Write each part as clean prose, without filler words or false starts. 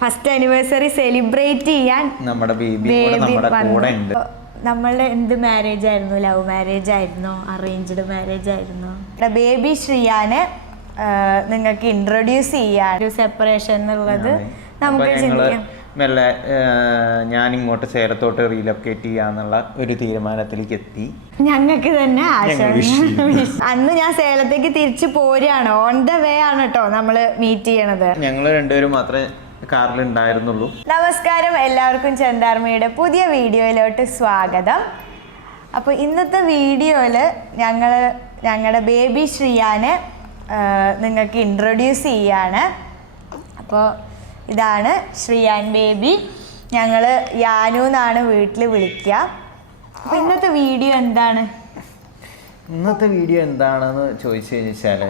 First anniversary celebrate ചെയ്യാൻ നമ്മുടെ കൂടെ ഉണ്ട്. നമ്മളുടെ എന്ത് മാരേജ് ആയിരുന്നു? ലവ് മാരേജ് ആയിരുന്നോ അറേഞ്ച്ഡ് മാരേജ് ആയിരുന്നോ? ബേബി ശ്രിയാനെ നിങ്ങൾക്ക് ഇൻട്രൊഡ്യൂസ് ചെയ്യാൻ ഒരു സെപ്പറേഷൻ എന്നുള്ളത് നമുക്ക് ചിന്തിക്കാം. മെല്ലെ ഞാൻ ഇങ്ങോട്ട് സേലത്തോട്ട് റീലൊക്കേറ്റ് ചെയ്യാന്നുള്ള ഒരു തീരുമാനത്തിലേക്ക് എത്തി. ഞങ്ങൾക്ക് തന്നെ ആശ. അന്ന് ഞാൻ സേലത്തേക്ക് തിരിച്ചു പോരുകയാണ്, ഓൺ ദ വേ ആണ് കേട്ടോ നമ്മള് മീറ്റ് ചെയ്യണത്. ഞങ്ങൾ രണ്ടുപേരും മാത്രമേ കാറിൽ ഉണ്ടായിരുന്നുള്ളൂ. നമസ്കാരം, എല്ലാവർക്കും ചെന്താർമയുടെ പുതിയ വീഡിയോയിലോട്ട് സ്വാഗതം. അപ്പോൾ ഇന്നത്തെ വീഡിയോയിൽ ഞങ്ങളുടെ ബേബി ശ്രിയാനെ നിങ്ങൾക്ക് ഇൻട്രൊഡ്യൂസ് ചെയ്യാണ്. അപ്പോൾ ഇതാണ് ശ്രിയാൻ ബേബി. ഞങ്ങൾ യാനു എന്നാണ് വീട്ടിൽ വിളിക്കുക. അപ്പോൾ ഇന്നത്തെ വീഡിയോ എന്താണെന്ന് ചോദിച്ചു കഴിഞ്ഞാൽ,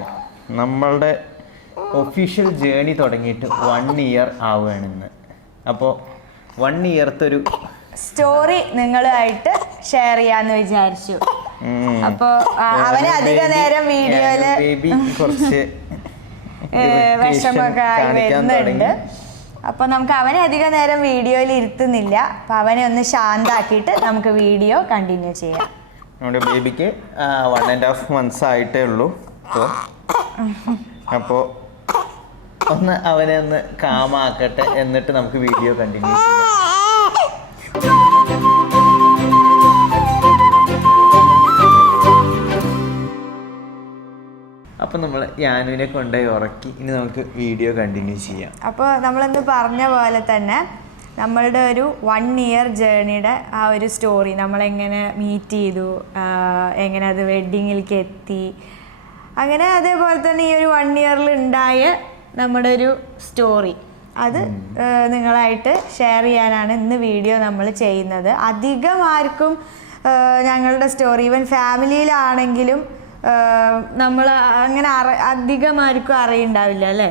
നമ്മളുടെ ഒഫീഷ്യൽ ജേണി തുടങ്ങിയിട്ട് 1 ഇയർ ആവുകയാണ് ഇന്ന്. അപ്പോൾ 1 ഇയർത്തെ ഒരു സ്റ്റോറി നിങ്ങളുമായിട്ട് ഷെയർ ചെയ്യാന്ന് വിചാരിച്ചു. അപ്പോൾ അവന് അധിക നേരം വീഡിയോയില് കുറച്ച് വിഷമൊക്കെ ആയി വരുന്നുണ്ട്. അപ്പൊ നമുക്ക് അവനെ അധിക നേരം വീഡിയോയിൽ ഇരുത്തുന്നില്ല. അപ്പൊ അവനെ ഒന്ന് ശാന്താക്കിയിട്ട് നമുക്ക് വീഡിയോ കണ്ടിന്യൂ ചെയ്യാം. നമ്മുടെ ബേബിക്ക് 1.5 months ആയിട്ടേ ഉള്ളൂ. അപ്പോൾ അവനെ ഒന്ന് കാമാക്കട്ടെ, എന്നിട്ട് നമുക്ക് വീഡിയോ കണ്ടിന്യൂ ചെയ്യാം. അപ്പോൾ നമ്മൾ യാനുവിനെ കൊണ്ടുപോയി ഉറക്കി. ഇനി നമുക്ക് വീഡിയോ കണ്ടിന്യൂ ചെയ്യാം. അപ്പോൾ നമ്മളെന്ന് പറഞ്ഞ പോലെ തന്നെ നമ്മളുടെ ഒരു 1 ഇയർ ജേർണിയുടെ ആ ഒരു സ്റ്റോറി, നമ്മളെങ്ങനെ മീറ്റ് ചെയ്തു, എങ്ങനെ അത് വെഡ്ഡിങ്ങിലേക്ക് എത്തി, അങ്ങനെ അതേപോലെ തന്നെ ഈ ഒരു 1 ഇയറിൽ ഉണ്ടായ നമ്മുടെ ഒരു സ്റ്റോറി, അത് നിങ്ങളായിട്ട് ഷെയർ ചെയ്യാനാണ് ഇന്ന് വീഡിയോ നമ്മൾ ചെയ്യുന്നത്. അധികം ആർക്കും ഞങ്ങളുടെ സ്റ്റോറി, ഈവൻ ഫാമിലിയിലാണെങ്കിലും നമ്മൾ അങ്ങനെ അധികം ആർക്കും അറിയുണ്ടാവില്ല അല്ലേ,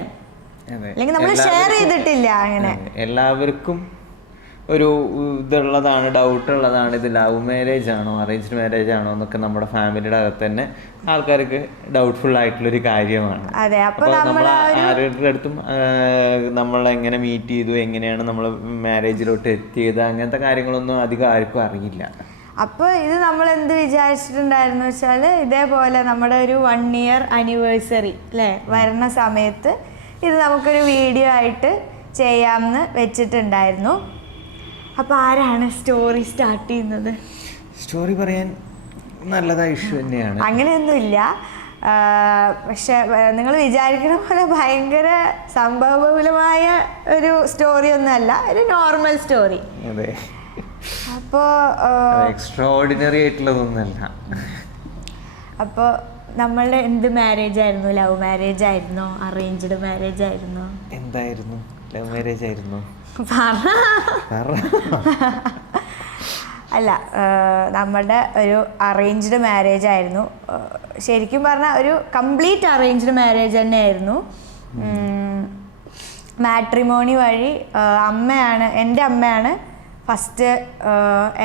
അല്ലെങ്കിൽ നമ്മൾ ഷെയർ ചെയ്തിട്ടില്ല. അങ്ങനെ എല്ലാവർക്കും ഒരു ഇതുള്ളതാണ്, ഡൗട്ട് ഉള്ളതാണ്, ഇത് ലവ് മാരേജ് ആണോ അറേഞ്ച്ഡ് മാരേജ് ആണോ എന്നൊക്കെ നമ്മുടെ ഫാമിലിയുടെ അകത്ത് തന്നെ ആൾക്കാർക്ക് ഡൗട്ട്ഫുൾ ആയിട്ടുള്ളൊരു കാര്യമാണ്. അപ്പോൾ നമ്മൾ ആരുടെ അടുത്തും നമ്മൾ എങ്ങനെ മീറ്റ് ചെയ്തു, എങ്ങനെയാണ് നമ്മൾ മാരേജിലോട്ട് എത്തിയത്, അങ്ങനത്തെ കാര്യങ്ങളൊന്നും അധികം ആർക്കും അറിയില്ല. അപ്പോൾ ഇത് നമ്മൾ എന്ത് വിചാരിച്ചിട്ടുണ്ടായിരുന്നു വെച്ചാൽ, ഇതേപോലെ നമ്മുടെ ഒരു 1 ഇയർ ആനിവേഴ്സറി അല്ലേ വരുന്ന സമയത്ത് ഇത് നമുക്കൊരു വീഡിയോ ആയിട്ട് ചെയ്യാമെന്ന് വെച്ചിട്ടുണ്ടായിരുന്നു. അപ്പോൾ ആരാണ് സ്റ്റോറി സ്റ്റാർട്ട് ചെയ്യുന്നത്? സ്റ്റോറി പറയാൻ നല്ലതായ ഇഷ്യൂ തന്നെയാണ്, അങ്ങനെയൊന്നുമില്ല. പക്ഷെ നിങ്ങൾ വിചാരിക്കുന്ന പോലെ ഭയങ്കര സംഭവബഹുലമായ ഒരു സ്റ്റോറി ഒന്നുമല്ല, ഒരു നോർമൽ സ്റ്റോറി. അതെ, അപ്പോൾ എക്സ്ട്രാഓർഡിനറി ആയിട്ടുള്ളതൊന്നുമല്ല. അപ്പോൾ നമ്മളുടെ എന്ത് മാരേജ് ആയിരുന്നു? ലവ് മാരേജ് ആയിരുന്നോ അറേഞ്ച്ഡ് മാരേജ് ആയിരുന്നോ? എന്തായിരുന്നു? ലവ് മാരേജ് ആയിരുന്നു. അല്ല, നമ്മുടെ ഒരു അറേഞ്ച്ഡ് മാരേജ് ആയിരുന്നു. ശരിക്കും പറഞ്ഞാൽ ഒരു കംപ്ലീറ്റ് അറേഞ്ച്ഡ് മാരേജ് തന്നെയായിരുന്നു. മാട്രിമോണി വഴി എൻ്റെ അമ്മയാണ് ഫസ്റ്റ്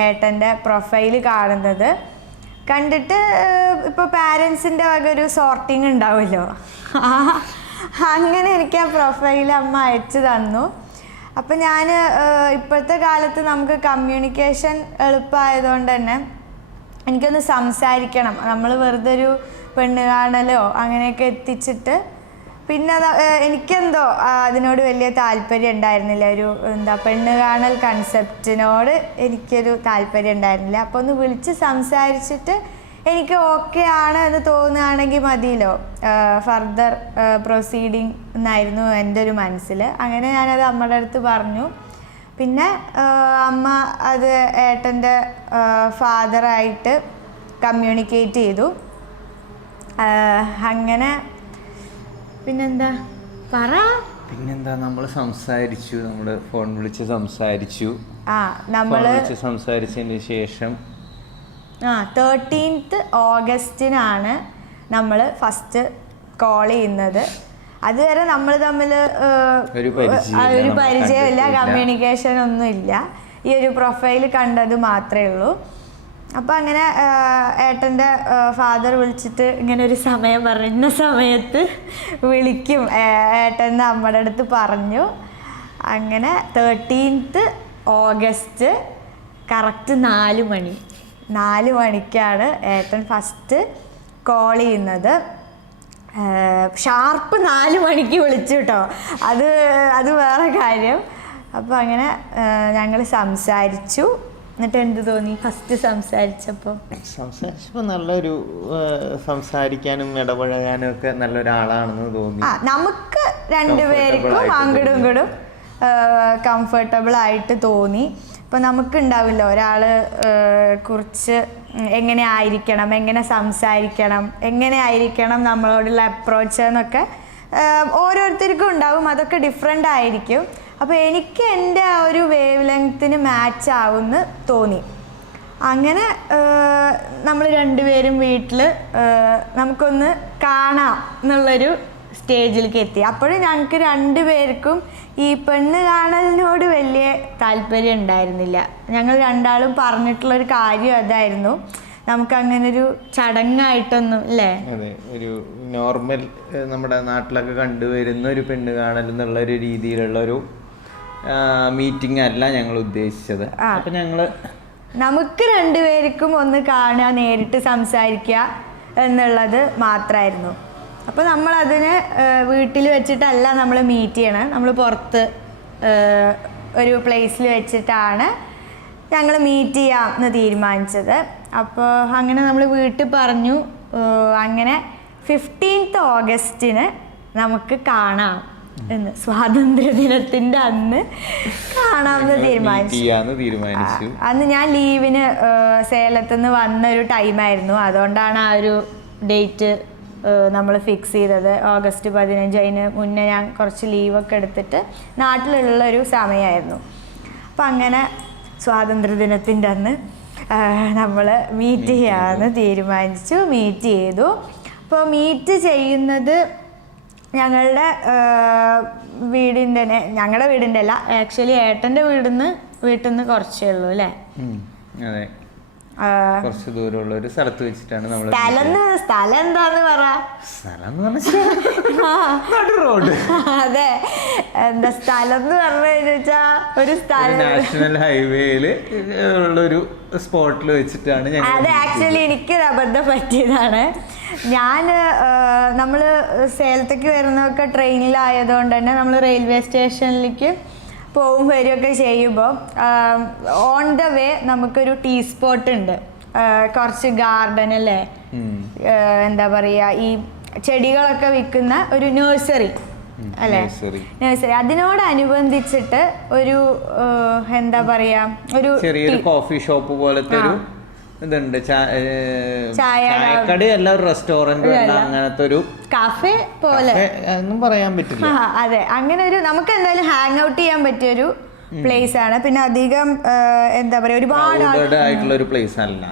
ഏട്ടൻ്റെ പ്രൊഫൈല് കാണുന്നത്. കണ്ടിട്ട് ഇപ്പോൾ പാരൻസിൻ്റെ വക ഒരു സോർട്ടിങ് ഉണ്ടാവുമല്ലോ, അങ്ങനെ എനിക്ക് ആ പ്രൊഫൈൽ അമ്മ അയച്ചു തന്നു. അപ്പം ഞാൻ ഇപ്പോഴത്തെ കാലത്ത് നമുക്ക് കമ്മ്യൂണിക്കേഷൻ എളുപ്പമായതുകൊണ്ട് തന്നെ എനിക്കൊന്ന് സംസാരിക്കണം, നമ്മൾ വെറുതെ ഒരു പെണ്ണ് കാണലോ അങ്ങനെയൊക്കെ എത്തിച്ചിട്ട് പിന്നെ എനിക്കെന്തോ അതിനോട് വലിയ താല്പര്യം ഉണ്ടായിരുന്നില്ല. ഒരു പെണ്ണ് കാണൽ കൺസെപ്റ്റിനോട് എനിക്കൊരു താല്പര്യം ഉണ്ടായിരുന്നില്ല. അപ്പോൾ ഒന്ന് വിളിച്ച് സംസാരിച്ചിട്ട് എനിക്ക് ഓക്കെ ആണ് എന്ന് തോന്നുകയാണെങ്കിൽ മതിയല്ലോ, ഫർദർ പ്രൊസീഡിങ് എന്നായിരുന്നു എൻ്റെ ഒരു മനസ്സിൽ. അങ്ങനെ ഞാനത് അമ്മയുടെ അടുത്ത് പറഞ്ഞു. പിന്നെ അമ്മ അത് ഏട്ടൻ്റെ ഫാദറായിട്ട് കമ്മ്യൂണിക്കേറ്റ് ചെയ്തു. അങ്ങനെ പിന്നെന്താ നമ്മൾ സംസാരിച്ചു, നമ്മൾ ഫോൺ വിളിച്ച് സംസാരിച്ചു. സംസാരിച്ചതിന് ശേഷം 13th ഓഗസ്റ്റിനാണ് നമ്മൾ ഫസ്റ്റ് കോൾ ചെയ്യുന്നത്. അതുവരെ നമ്മൾ തമ്മിൽ ഒരു പരിചയമില്ല, കമ്മ്യൂണിക്കേഷൻ ഒന്നുമില്ല, ഈ ഒരു പ്രൊഫൈൽ കണ്ടത് മാത്രമേ ഉള്ളൂ. അപ്പോൾ അങ്ങനെ ഏട്ടൻ്റെ ഫാദർ വിളിച്ചിട്ട് ഇങ്ങനെ ഒരു സമയം പറഞ്ഞു, ഇന്ന സമയത്ത് വിളിക്കും ഏട്ടൻ നമ്മുടെ അടുത്ത് പറഞ്ഞു. അങ്ങനെ 13th ഓഗസ്റ്റ് കറക്റ്റ് 4 മണിക്കാണ് ഏട്ടൻ ഫസ്റ്റ് കോൾ ചെയ്യുന്നത്. ഷാർപ്പ് 4 മണിക്ക് വിളിച്ചു കേട്ടോ. അത് വേറെ കാര്യം. അപ്പോൾ അങ്ങനെ ഞങ്ങൾ സംസാരിച്ചു. എന്നിട്ട് എന്ത് തോന്നി ഫസ്റ്റ് സംസാരിച്ചപ്പോൾ? നല്ലൊരു സംസാരിക്കാനും ഇടപഴകാനും ഒക്കെ നല്ലൊരാളാണെന്ന് തോന്നി. നമുക്ക് രണ്ടുപേർക്കും അങ്ങോട്ടും ഇങ്ങോട്ടും കംഫർട്ടബിൾ ആയിട്ട് തോന്നി. ഇപ്പം നമുക്കുണ്ടാവില്ല ഒരാൾ കുറിച്ച് എങ്ങനെ ആയിരിക്കണം, എങ്ങനെ സംസാരിക്കണം, എങ്ങനെ ആയിരിക്കണം നമ്മളോടുള്ള അപ്രോച്ച് എന്നൊക്കെ ഓരോരുത്തർക്കും ഉണ്ടാവും. അതൊക്കെ ഡിഫറെൻ്റ് ആയിരിക്കും. അപ്പോൾ എനിക്ക് എൻ്റെ ആ ഒരു വേവ് ലെങ്ത്തിന് മാച്ച് ആവുമെന്ന് തോന്നി. അങ്ങനെ നമ്മൾ രണ്ടുപേരും വീട്ടിൽ നമുക്കൊന്ന് കാണാം എന്നുള്ളൊരു സ്റ്റേജിലേക്ക് എത്തി. അപ്പോഴും ഞങ്ങൾക്ക് രണ്ടുപേർക്കും ഈ പെണ്ണ് കാണലിനോട് വലിയ താല്പര്യം ഉണ്ടായിരുന്നില്ല. ഞങ്ങൾ രണ്ടാളും പറഞ്ഞിട്ടുള്ളൊരു കാര്യം അതായിരുന്നു, നമുക്കങ്ങനൊരു ചടങ്ങായിട്ടൊന്നും അല്ലേ, അതെ, ഒരു നോർമൽ നമ്മുടെ നാട്ടിലൊക്കെ കണ്ടുവരുന്ന ഒരു പെണ്ണ് കാണൽ എന്നുള്ള ഒരു രീതിയിലുള്ള ഒരു മീറ്റിംഗ് അല്ല ഞങ്ങൾ ഉദ്ദേശിച്ചത്. അപ്പം നമുക്ക് രണ്ടുപേർക്കും ഒന്ന് കാണുക, നേരിട്ട് സംസാരിക്കുക എന്നുള്ളത് മാത്രമായിരുന്നു. അപ്പോൾ നമ്മളതിന് വീട്ടിൽ വെച്ചിട്ടല്ല നമ്മൾ മീറ്റ് ചെയ്യണം, നമ്മൾ പുറത്ത് ഒരു പ്ലേസിൽ വെച്ചിട്ടാണ് ഞങ്ങൾ മീറ്റ് ചെയ്യാം എന്ന് തീരുമാനിച്ചത്. അപ്പോൾ അങ്ങനെ നമ്മൾ വീട്ടിൽ പറഞ്ഞു. അങ്ങനെ 15th ഓഗസ്റ്റിന് നമുക്ക് കാണാം എന്ന്, സ്വാതന്ത്ര്യദിനത്തിൻ്റെ അന്ന് കാണാമെന്ന് തീരുമാനിച്ചു. അന്ന് ഞാൻ ലീവിന് സേലത്തുനിന്ന് വന്ന ഒരു ടൈമായിരുന്നു. അതുകൊണ്ടാണ് ആ ഒരു ഡേറ്റ് നമ്മൾ ഫിക്സ് ചെയ്തത്. ഓഗസ്റ്റ് 15. അതിന് മുന്നേ ഞാൻ കുറച്ച് ലീവൊക്കെ എടുത്തിട്ട് നാട്ടിലുള്ളൊരു സമയമായിരുന്നു. അപ്പം അങ്ങനെ സ്വാതന്ത്ര്യദിനത്തിൻ്റെ അന്ന് നമ്മൾ മീറ്റ് ചെയ്യാമെന്ന് തീരുമാനിച്ചു. മീറ്റ് ചെയ്തു. അപ്പോൾ മീറ്റ് ചെയ്യുന്നത് ഞങ്ങളുടെ വീടിൻ്റെ അല്ല, ആക്ച്വലി ഏട്ടൻ്റെ വീട്ടിൽ നിന്ന് കുറച്ചേ ഉള്ളൂ അല്ലേ. അതെ, കുറച്ച് ദൂരമുള്ള ഒരു സ്ഥലത്ത് വെച്ചിട്ടാണ് നമ്മൾ. സ്ഥലം എന്താന്ന് പറ. റോഡ്. അതെ, എന്താ സ്ഥലം എന്ന് പറഞ്ഞു വെച്ചാ ഒരു സ്ഥലം നാഷണൽ ഹൈവേയില് ഉള്ളൊരു സ്പോട്ടിൽ വെച്ചിട്ടാണ് ഞങ്ങൾ. അത് ആക്ച്വലി എനിക്കൊരു അബദ്ധം പറ്റിയതാണ്. നമ്മൾ സേലത്തേക്ക് വരുന്നതൊക്കെ ട്രെയിനിലായതുകൊണ്ട് തന്നെ നമ്മൾ റെയിൽവേ സ്റ്റേഷനിലേക്ക് പോവും വരികയൊക്കെ ചെയ്യുമ്പോൾ ഓൺ ദ വേ നമുക്കൊരു ടീ സ്പോട്ട് ഉണ്ട്, കുറച്ച് ഗാർഡൻ അല്ലേ, എന്താ പറയുക, ഈ ചെടികളൊക്കെ വിൽക്കുന്ന ഒരു നഴ്സറി അല്ലേ, നഴ്സറി. അതിനോടനുബന്ധിച്ചിട്ട് ഒരു എന്താ പറയാ, ഒരു ചെറിയൊരു കോഫി ഷോപ്പ് പോലത്തെ ഒരു ഇതുണ്ട്. ചായക്കടയല്ല, ഒരു റെസ്റ്റോറന്റ് അങ്ങനത്തെ ഒരു കഫേ പോലെ ഒന്നും പറയാൻ പറ്റില്ല. അതെ, അങ്ങനെ ഒരു നമുക്ക് എന്തായാലും ഹാങ് ഔട്ട് ചെയ്യാൻ പറ്റിയൊരു പ്ലേസ് ആണ്. പിന്നെ അധികം എന്താ പറയാ, ഒരുപാട് ആയിട്ടുള്ള ഒരു പ്ലേസ് അല്ല.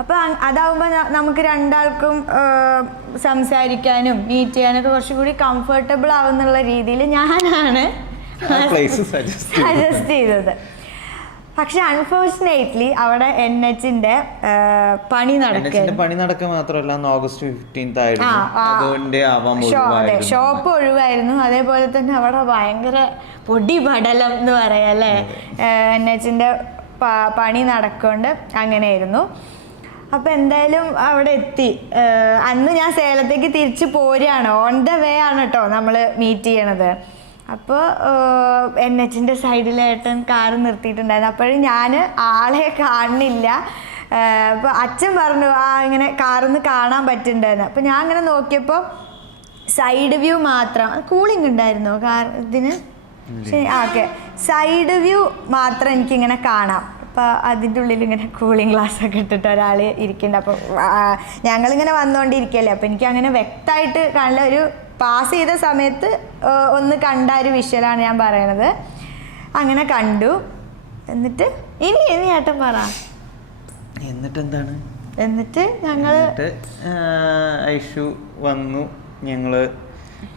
അപ്പൊ അതാവുമ്പോ നമുക്ക് രണ്ടാൾക്കും സംസാരിക്കാനും മീറ്റ് ചെയ്യാനൊക്കെ കുറച്ചുകൂടി കംഫർട്ടബിൾ ആവുന്നുള്ള രീതിയിൽ ഞാനാണ് സജസ്റ്റ് ചെയ്തത്. പക്ഷെ അൺഫോർച്ചുനേറ്റ്ലി അവിടെ NH-ന്റെ പണി നടക്കുക മാത്രമല്ല, ഓഗസ്റ്റ് 15th ആയിരുന്നു, അതുകൊണ്ട് ഷോപ്പ് ഒഴിവായിരുന്നു. അതേപോലെ തന്നെ അവിടെ ഭയങ്കര പൊടിപടലം എന്ന് പറയാം അല്ലേ, NH-ന്റെ പണി നടക്കൊണ്ട് അങ്ങനെയായിരുന്നു. അപ്പം എന്തായാലും അവിടെ എത്തി. അന്ന് ഞാൻ സേലത്തേക്ക് തിരിച്ചു പോരുകയാണ്, ഓൺ ദ വേ ആണ് കേട്ടോ നമ്മൾ മീറ്റ് ചെയ്യണത്. അപ്പോൾ NH-ന്റെ സൈഡിലേട്ടൻ കാറ് നിർത്തിയിട്ടുണ്ടായിരുന്നു. അപ്പോഴും ഞാൻ ആളെ കാണുന്നില്ല. അപ്പോൾ അച്ഛൻ പറഞ്ഞു ഇങ്ങനെ കാറിന്ന് കാണാൻ പറ്റുന്നുണ്ടായിരുന്നു. അപ്പോൾ ഞാൻ അങ്ങനെ നോക്കിയപ്പോൾ സൈഡ് വ്യൂ മാത്രം, കൂളിംഗ് ഉണ്ടായിരുന്നോ കാർ ഇതിന്? ഓക്കെ, സൈഡ് വ്യൂ മാത്രം എനിക്കിങ്ങനെ കാണാം. അപ്പോൾ അതിൻ്റെ ഉള്ളിൽ ഇങ്ങനെ കൂളിംഗ് ഗ്ലാസ് ഒക്കെ ഇട്ടിട്ട് ഒരാൾ ഇരിക്കുന്നുണ്ട്. അപ്പോൾ ഞങ്ങളിങ്ങനെ വന്നുകൊണ്ടിരിക്കുകയല്ലേ, അപ്പോൾ എനിക്ക് അങ്ങനെ വ്യക്തമായിട്ട് കാണില്ല. ഒരു പാസ് ചെയ്ത സമയത്ത് ഒന്ന് കണ്ട ഒരു വിഷ്വലാണ് ഞാൻ പറയണത്. അങ്ങനെ കണ്ടു. എന്നിട്ട് ഇനി ഏട്ടൻ പറ. എന്നിട്ട് ഞങ്ങൾ ഐഷു വന്നു. ഞങ്ങള്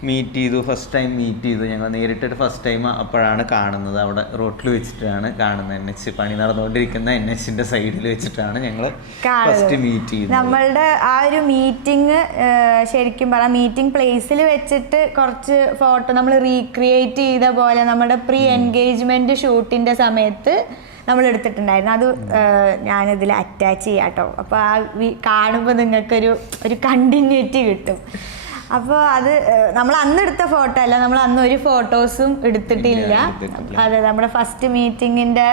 മീറ്റ് ചെയ്തു. ഫസ്റ്റ് ടൈം മീറ്റ് ചെയ്തു. ഞങ്ങൾ നേരിട്ടൊരു ഫസ്റ്റ് ടൈം അപ്പോഴാണ് കാണുന്നത്. അവിടെ റോട്ടിൽ വെച്ചിട്ടാണ് കാണുന്നത്. NH പണി നടന്നുകൊണ്ടിരിക്കുന്ന NHന്റെ സൈഡിൽ വെച്ചിട്ടാണ് ഞങ്ങൾ ഫസ്റ്റ് മീറ്റ് ചെയ്തത്. നമ്മളുടെ ആ ഒരു മീറ്റിംഗ് ശരിക്കും പറയാം മീറ്റിംഗ് പ്ലേസിൽ വെച്ചിട്ട് കുറച്ച് ഫോട്ടോ നമ്മൾ റീക്രിയേറ്റ് ചെയ്ത പോലെ നമ്മുടെ പ്രീ എൻഗേജ്മെന്റ് ഷൂട്ടിന്റെ സമയത്ത് നമ്മൾ എടുത്തിട്ടുണ്ടായിരുന്നു. അത് ഞാനിതിൽ അറ്റാച്ച് ചെയ്യാം കേട്ടോ. അപ്പോൾ ആ കാണുമ്പോൾ നിങ്ങൾക്കൊരു കണ്ടിന്യൂറ്റി കിട്ടും. അപ്പോൾ അത് നമ്മൾ അന്ന് എടുത്ത ഫോട്ടോ അല്ല, നമ്മൾ അന്ന് ഒരു ഫോട്ടോസും എടുത്തിട്ടില്ല. അതെ, നമ്മുടെ ഫസ്റ്റ് മീറ്റിങ്ങിന്റെ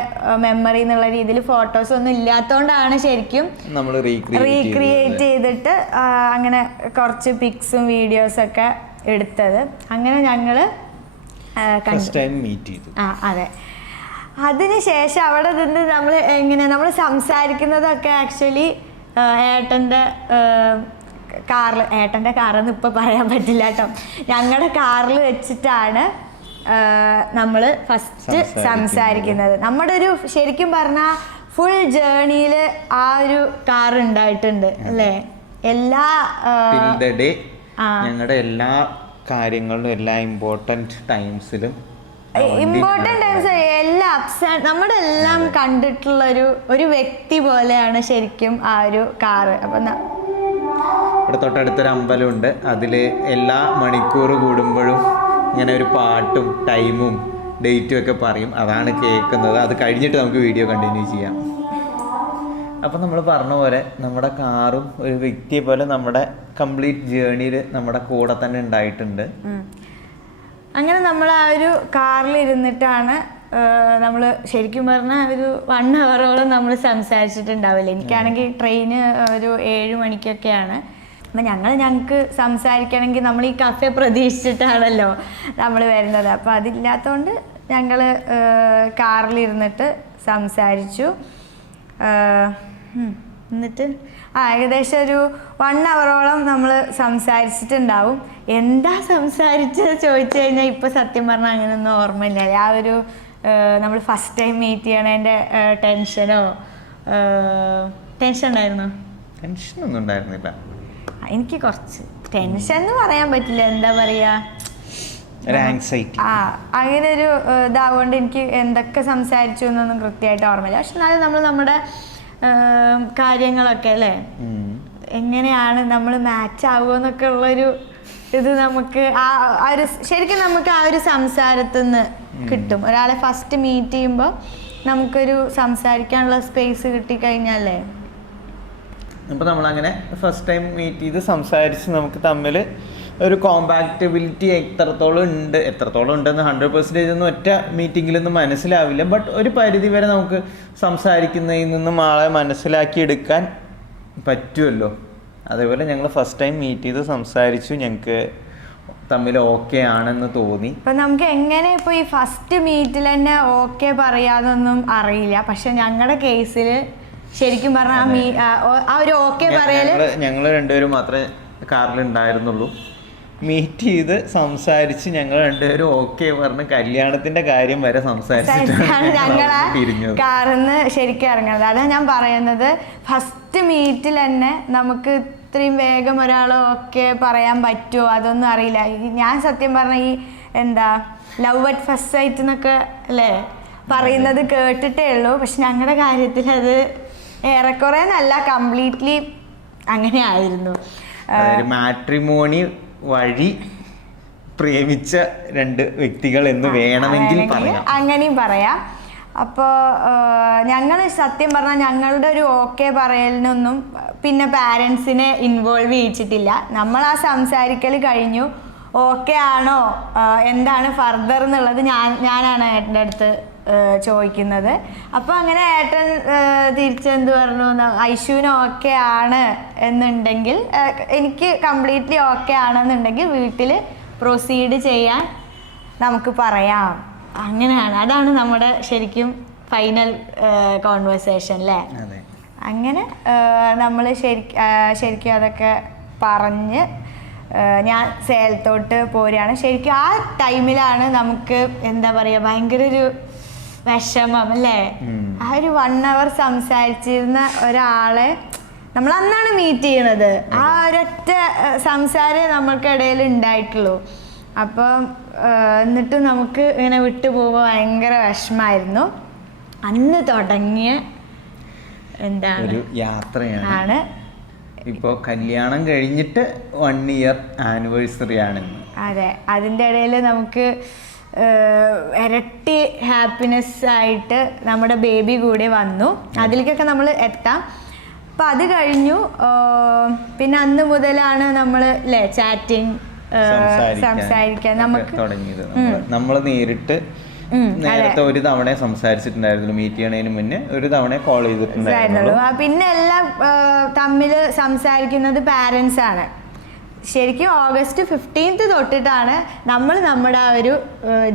മെമ്മറി എന്നുള്ള രീതിയിൽ ഫോട്ടോസ് ഒന്നും ഇല്ലാത്തതുകൊണ്ടാണ് ശരിക്കും നമ്മൾ റീക്രിയേറ്റ് ചെയ്തിട്ട് അങ്ങനെ കുറച്ച് പിക്സും വീഡിയോസൊക്കെ എടുത്തത്. അങ്ങനെ ഞങ്ങൾ അതെ. അതിനുശേഷം അവിടെ നിന്ന് നമ്മൾ സംസാരിക്കുന്നതൊക്കെ ആക്ച്വലി ഏട്ടൻ്റെ കാറെന്ന് ഇപ്പം പറയാൻ പറ്റില്ല കേട്ടോ. ഞങ്ങളുടെ കാറിൽ വെച്ചിട്ടാണ് നമ്മൾ ഫസ്റ്റ് സംസാരിക്കുന്നത്. നമ്മുടെ ഒരു ശരിക്കും പറഞ്ഞാൽ ഫുൾ ജേർണിയിൽ ആ ഒരു കാർ ഉണ്ടായിട്ടുണ്ട് അല്ലേ? എല്ലാ ഞങ്ങളുടെ എല്ലാ കാര്യങ്ങളിലും എല്ലാ ഇമ്പോർട്ടൻറ്റ് ടൈംസിലും എല്ലാ നമ്മുടെ എല്ലാം കണ്ടിട്ടുള്ള ഒരു വ്യക്തി പോലെയാണ് ശരിക്കും ആ ഒരു കാറ്. അപ്പം ഇവിടെ തൊട്ടടുത്തൊരു അമ്പലമുണ്ട്. അതിൽ എല്ലാ മണിക്കൂർ കൂടുമ്പോഴും ഇങ്ങനെ ഒരു പാട്ടും ടൈമും ഡേറ്റും ഒക്കെ പറയും. അതാണ് കേൾക്കുന്നത്. അത് കഴിഞ്ഞിട്ട് നമുക്ക് വീഡിയോ കണ്ടിന്യൂ ചെയ്യാം. അപ്പം നമ്മൾ പറഞ്ഞ പോലെ നമ്മുടെ കാറും ഒരു വ്യക്തിയെ പോലെ നമ്മുടെ കംപ്ലീറ്റ് ജേർണിയിൽ നമ്മുടെ കൂടെ തന്നെ ഉണ്ടായിട്ടുണ്ട്. അങ്ങനെ നമ്മൾ ആ ഒരു കാറിൽ ഇരുന്നിട്ടാണ് നമ്മൾ ശരിക്കും പറഞ്ഞാൽ ഒരു 1 ഹവറോളം നമ്മൾ സംസാരിച്ചിട്ടുണ്ടാവില്ല. എനിക്കാണെങ്കിൽ ട്രെയിന് ഒരു 7 മണിക്കൊക്കെയാണ്. അപ്പം ഞങ്ങൾക്ക് സംസാരിക്കണമെങ്കിൽ നമ്മൾ ഈ കഫേ പ്രതീക്ഷിച്ചിട്ടാണല്ലോ നമ്മൾ വരുന്നത്. അപ്പോൾ അതില്ലാത്തതുകൊണ്ട് ഞങ്ങൾ കാറിലിരുന്നിട്ട് സംസാരിച്ചു. എന്നിട്ട് ഏകദേശം ഒരു 1 ഹവറോളം നമ്മൾ സംസാരിച്ചിട്ടുണ്ടാവും. എന്താ സംസാരിച്ചത് ചോദിച്ചു കഴിഞ്ഞാൽ ഇപ്പോൾ സത്യം പറഞ്ഞാൽ അങ്ങനെയൊന്നും ഓർമ്മയില്ല. ആ ഒരു നമ്മൾ ഫസ്റ്റ് ടൈം മീറ്റ് ചെയ്യണതിൻ്റെ ടെൻഷൻ ഉണ്ടായിരുന്നോ? ടെൻഷനൊന്നും ഉണ്ടായിരുന്നില്ല. എനിക്ക് കുറച്ച് ടെൻഷൻ എന്ന് പറയാൻ പറ്റില്ല, എന്താ പറയുക, അങ്ങനെ ഒരു ഇതാവുകൊണ്ട് എനിക്ക് എന്തൊക്കെ സംസാരിച്ചു എന്നൊന്നും കൃത്യമായിട്ട് ഓർമ്മയില്ല. പക്ഷെ എന്നാലും നമ്മൾ നമ്മുടെ കാര്യങ്ങളൊക്കെ അല്ലേ, എങ്ങനെയാണ് നമ്മൾ മാച്ച് ആവുക എന്നൊക്കെ ഉള്ളൊരു ഇത് നമുക്ക് ആ ഒരു ശരിക്കും നമുക്ക് ആ ഒരു സംസാരത്തിൽ നിന്ന് കിട്ടും. ഒരാളെ ഫസ്റ്റ് മീറ്റ് ചെയ്യുമ്പോൾ നമുക്കൊരു സംസാരിക്കാനുള്ള സ്പേസ് കിട്ടിക്കഴിഞ്ഞാലേ. അപ്പോൾ നമ്മളങ്ങനെ ഫസ്റ്റ് ടൈം മീറ്റ് ചെയ്ത് സംസാരിച്ച് നമുക്ക് തമ്മിൽ ഒരു കോമ്പാക്റ്റബിലിറ്റി എത്രത്തോളം ഉണ്ടെന്ന് 100% ഒന്നും ഒറ്റ മീറ്റിങ്ങിലൊന്നും മനസ്സിലാവില്ല. ബട്ട് ഒരു പരിധി വരെ നമുക്ക് സംസാരിക്കുന്നതിൽ നിന്നും ആളെ മനസ്സിലാക്കിയെടുക്കാൻ പറ്റുമല്ലോ. അതേപോലെ ഞങ്ങൾ ഫസ്റ്റ് ടൈം മീറ്റ് ചെയ്ത് സംസാരിച്ചു. ഞങ്ങൾക്ക് തമ്മിൽ ഓക്കെ ആണെന്ന് തോന്നി. ഇപ്പം നമുക്ക് എങ്ങനെ ഇപ്പോൾ ഈ ഫസ്റ്റ് മീറ്റിൽ തന്നെ ഓക്കെ പറയാതൊന്നും അറിയില്ല. പക്ഷെ ഞങ്ങളുടെ കേസിൽ ശരിക്കും പറഞ്ഞാൽ ആ ഒരു ഓക്കെ പറയല് ഞങ്ങൾ രണ്ടുപേരും മാത്രമേ കാറിൽ ഉണ്ടായിരുന്നുള്ളൂ. മീറ്റ് ചെയ്ത് സംസാരിച്ച് ഞങ്ങൾ രണ്ടുപേരും ഓക്കെ പറഞ്ഞ് കല്യാണത്തിന്റെ കാര്യം വരെ സംസാരിച്ചിട്ടാണ് ഞങ്ങളെ കാറിന്ന് ശരിക്കും ഇറങ്ങുന്നത്. അതാണ് ഞാൻ പറയുന്നത്, ഫസ്റ്റ് മീറ്റിൽ തന്നെ നമുക്ക് ഇത്രയും വേഗം ഒരാൾ ഓക്കെ പറയാൻ പറ്റുമോ അതൊന്നും അറിയില്ല. ഞാൻ സത്യം പറഞ്ഞ ഈ ലവ് അറ്റ് ഫസ്റ്റ് സൈറ്റ് എന്നൊക്കെ അല്ലേ പറയുന്നത് കേട്ടിട്ടേ ഉള്ളൂ. പക്ഷെ ഞങ്ങളുടെ കാര്യത്തിൽ അത് ഏറെക്കുറെ നല്ല കംപ്ലീറ്റ്ലി അങ്ങനെ ആയിരുന്നു. മാട്രിമോണി വഴി പ്രേമിച്ച 2 വ്യക്തികൾ എന്ന് വേണമെങ്കിൽ പറയാം, അങ്ങനെയും പറയാം. അപ്പോൾ ഞങ്ങൾ സത്യം പറഞ്ഞാൽ ഞങ്ങളുടെ ഒരു ഓക്കെ പറയലിനൊന്നും പിന്നെ പാരൻസിനെ ഇൻവോൾവ് ചെയ്യിച്ചിട്ടില്ല. നമ്മൾ ആ സംസാരിക്കൽ കഴിഞ്ഞു, ഓക്കെ ആണോ എന്താണ് ഫർദർ എന്നുള്ളത് ഞാനാണ് ഏട്ടൻ്റെ അടുത്ത് ചോദിക്കുന്നത്. അപ്പോൾ അങ്ങനെ ഏട്ടൻ തിരിച്ചെന്ത് പറഞ്ഞു, ഐശുവിന് ഓക്കെ ആണ് എന്നുണ്ടെങ്കിൽ, എനിക്ക് കംപ്ലീറ്റ്ലി ഓക്കെ ആണെന്നുണ്ടെങ്കിൽ വീട്ടിൽ പ്രൊസീഡ് ചെയ്യാൻ നമുക്ക് പറയാം. അങ്ങനെയാണ്, അതാണ് നമ്മുടെ ശരിക്കും ഫൈനൽ കോൺവെർസേഷൻ അല്ലേ. അങ്ങനെ നമ്മൾ ശരിക്കും അതൊക്കെ പറഞ്ഞ് ഞാൻ സേലത്തോട്ട് പോരുകയാണ്. ശരിക്കും ആ ടൈമിലാണ് നമുക്ക് എന്താ പറയുക ഭയങ്കര ഒരു വിഷമം അല്ലേ. ആ ഒരു 1 അവർ സംസാരിച്ചിരുന്ന ഒരാളെ നമ്മൾ അന്നാണ് മീറ്റ് ചെയ്യുന്നത്. ആ ഒരൊറ്റ സംസാരം നമ്മൾക്കിടയിൽ ഉണ്ടായിട്ടുള്ളൂ. അപ്പം എന്നിട്ട് നമുക്ക് ഇങ്ങനെ വിട്ടു പോകുമ്പോൾ ഭയങ്കര വിഷമായിരുന്നു. അന്ന് തുടങ്ങിയ എന്താണ് ഒരു യാത്രയാണ്. ഇപ്പോൾ കല്യാണം കഴിഞ്ഞിട്ട് 1 ഇയർ ആനിവേഴ്സറി ആണ്. അതെ, അതിൻ്റെ ഇടയിൽ നമുക്ക് ഇരട്ടി ഹാപ്പിനെസ് ആയിട്ട് നമ്മുടെ ബേബി കൂടി വന്നു. അതിലേക്കൊക്കെ നമ്മൾ എത്താം. അപ്പം അത് കഴിഞ്ഞു. പിന്നെ അന്ന് മുതലാണ് നമ്മൾ ചാറ്റിങ് സംസാരിക്കാൻ നമുക്ക് തുടങ്ങിയത്. നമ്മൾ നേരത്തെ ഒരു തവണ സംസാരിച്ചിട്ടുണ്ടായിരുന്നു, മീറ്റ് ചെയ്യണതിന് മുന്നേ ഒരു തവണ കോൾ ചെയ്തിട്ടുണ്ടായിരുന്നു. പിന്നെ എല്ലാം തമ്മിൽ സംസാരിക്കുന്നത് പാരൻസ് ആണ്. ശരിക്കും ഓഗസ്റ്റ് 15th തൊട്ടിട്ടാണ് നമ്മൾ നമ്മുടെ ആ ഒരു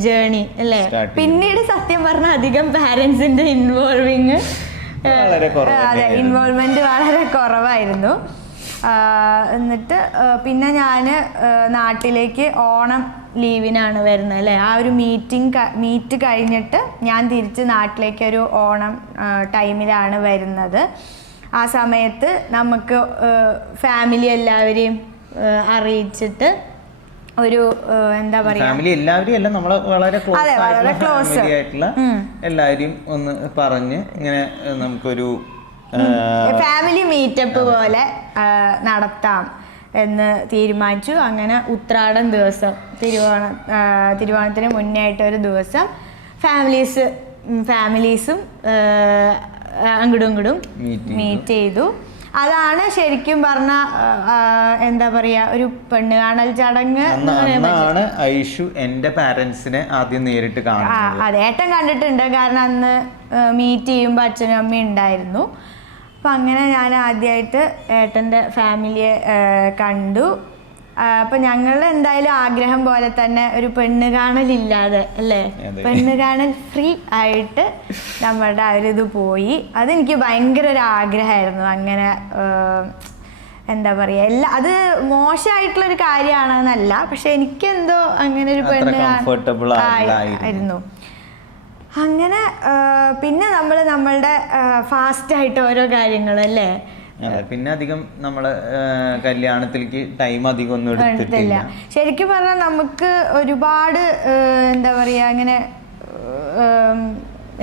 ജേണി അല്ലേ. പിന്നീട് സത്യം പറഞ്ഞാൽ അധികം പാരൻസിന്റെ ഇൻവോൾവ്മെന്റ് വളരെ കുറവായിരുന്നു. എന്നിട്ട് പിന്നെ ഞാൻ നാട്ടിലേക്ക് ഓണം ലീവിനാണ് വരുന്നത് അല്ലേ. ആ ഒരു മീറ്റ് കഴിഞ്ഞിട്ട് ഞാൻ തിരിച്ച് നാട്ടിലേക്ക് ഒരു ഓണം ടൈമിലാണ് വരുന്നത്. ആ സമയത്ത് നമുക്ക് ഫാമിലി എല്ലാവരെയും അറിയിച്ചിട്ട് ഒരു എന്താ പറയാ, ഫാമിലി എല്ലാവരും അല്ല, നമ്മള് വളരെ ക്ലോസ് ആയിട്ടുള്ള എല്ലാവരെയും ഒന്ന് പറഞ്ഞ് ഇങ്ങനെ നമുക്കൊരു ഫാമിലി മീറ്റപ്പ് പോലെ നടത്താം എന്ന് തീരുമാനിച്ചു. അങ്ങനെ ഉത്രാടം ദിവസം തിരുവോണത്തിന് മുന്നേ ആയിട്ട് ഒരു ദിവസം ഫാമിലീസും അങ്ങോട്ടും ഇങ്ങോട്ടും മീറ്റ് ചെയ്തു. അതാണ് ശരിക്കും പറഞ്ഞ എന്താ പറയാ ഒരു പെണ്ണ് കാണൽ ചടങ്ങ്. ഐഷു എന്റെ പാരന്റ്സിനെ ആദ്യം നേരിട്ട് കാണുന്നത്. അതെ, ഏട്ടൻ കണ്ടിട്ടുണ്ട്. കാരണം അന്ന് മീറ്റ് ചെയ്യുമ്പോൾ അച്ഛനും അമ്മയും ഉണ്ടായിരുന്നു. അപ്പം അങ്ങനെ ഞാൻ ആദ്യമായിട്ട് ഏട്ടൻ്റെ ഫാമിലിയെ കണ്ടു. അപ്പം ഞങ്ങളുടെ എന്തായാലും ആഗ്രഹം പോലെ തന്നെ ഒരു പെണ്ണ് കാണലില്ലാതെ അല്ലേ, പെണ്ണ് കാണൽ ഫ്രീ ആയിട്ട് നമ്മുടെ ആ ഒരു ഇത് പോയി. അതെനിക്ക് ഭയങ്കര ഒരു ആഗ്രഹമായിരുന്നു. അങ്ങനെ എന്താ പറയുക, അത് മോശമായിട്ടുള്ളൊരു കാര്യമാണെന്നല്ല, പക്ഷെ എനിക്കെന്തോ അങ്ങനെ ഒരു പെണ്ണ് ആയിരുന്നു. അങ്ങനെ പിന്നെ നമ്മളുടെ ഫാസ്റ്റായിട്ട് ഓരോ കാര്യങ്ങളല്ലേ. പിന്നെ അധികം നമ്മള് കല്യാണത്തിലേക്ക് ടൈം അധികം ഒന്നും എടുത്തിട്ടില്ല. ശരിക്കും പറഞ്ഞാൽ നമുക്ക് ഒരുപാട് എന്താ പറയാ, അങ്ങനെ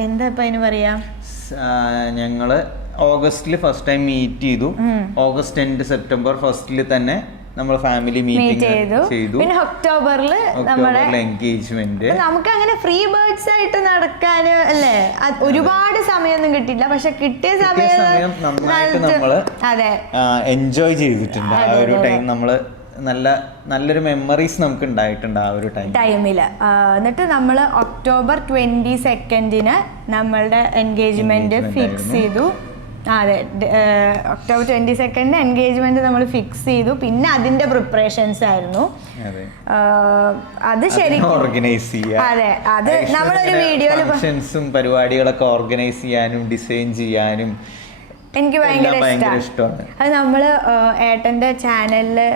എന്താ ഇപ്പൊ അതിന് പറയാ, ഞങ്ങള് ഓഗസ്റ്റില് ഫസ്റ്റ് ടൈം മീറ്റ് ചെയ്തു. ഓഗസ്റ്റ് എൻഡ് സെപ്റ്റംബർ ഫസ്റ്റില് തന്നെ നമ്മൾ ഫാമിലി മീറ്റിംഗ് ചെയ്തു. പിന്നെ ഒക്ടോബറിൽ നമ്മുടെ എൻഗേജ്മെന്റ്. നമുക്ക് അങ്ങനെ ഫ്രീ ബേർഡ്സ് ആയിട്ട് നടക്കാൻ അല്ലേ ഒരുപാട് സമയമൊന്നും കിട്ടില്ല, പക്ഷെ കിട്ടിയ സമയം നന്നായിട്ട് നമ്മള് അതെ എൻജോയ് ചെയ്തിട്ടുണ്ട്. ആ ഒരു ടൈം നമ്മള് നല്ലൊരു മെമ്മറീസ് നമുക്ക് ഉണ്ടായിട്ടുണ്ട് ആ ഒരു ടൈമില്. എന്നിട്ട് നമ്മൾ ഒക്ടോബർ 22 നമ്മളുടെ എൻഗേജ്മെന്റ് ഫിക്സ് ചെയ്തു. അതെ, ഒക്ടോബർ 22 എൻഗേജ്മെന്റ് നമ്മൾ ഫിക്സ് ചെയ്തു. പിന്നെ അതിന്റെ പ്രിപ്പറേഷൻസ് ആയിരുന്നു. അത് ശരിക്കും ഓർഗനൈസ് ചെയ്യാൻ, അതെ, അത് നമ്മളൊരു വീഡിയോയില് ഫംഗ്ഷൻസും പരിപാടികളൊക്കെ ഓർഗനൈസ് ചെയ്യാനും ഡിസൈൻ ചെയ്യാനും എനിക്ക് ഭയങ്കര ഇഷ്ടമാണ്. അത് നമ്മള് ഏട്ടന്റെ ചാനലില്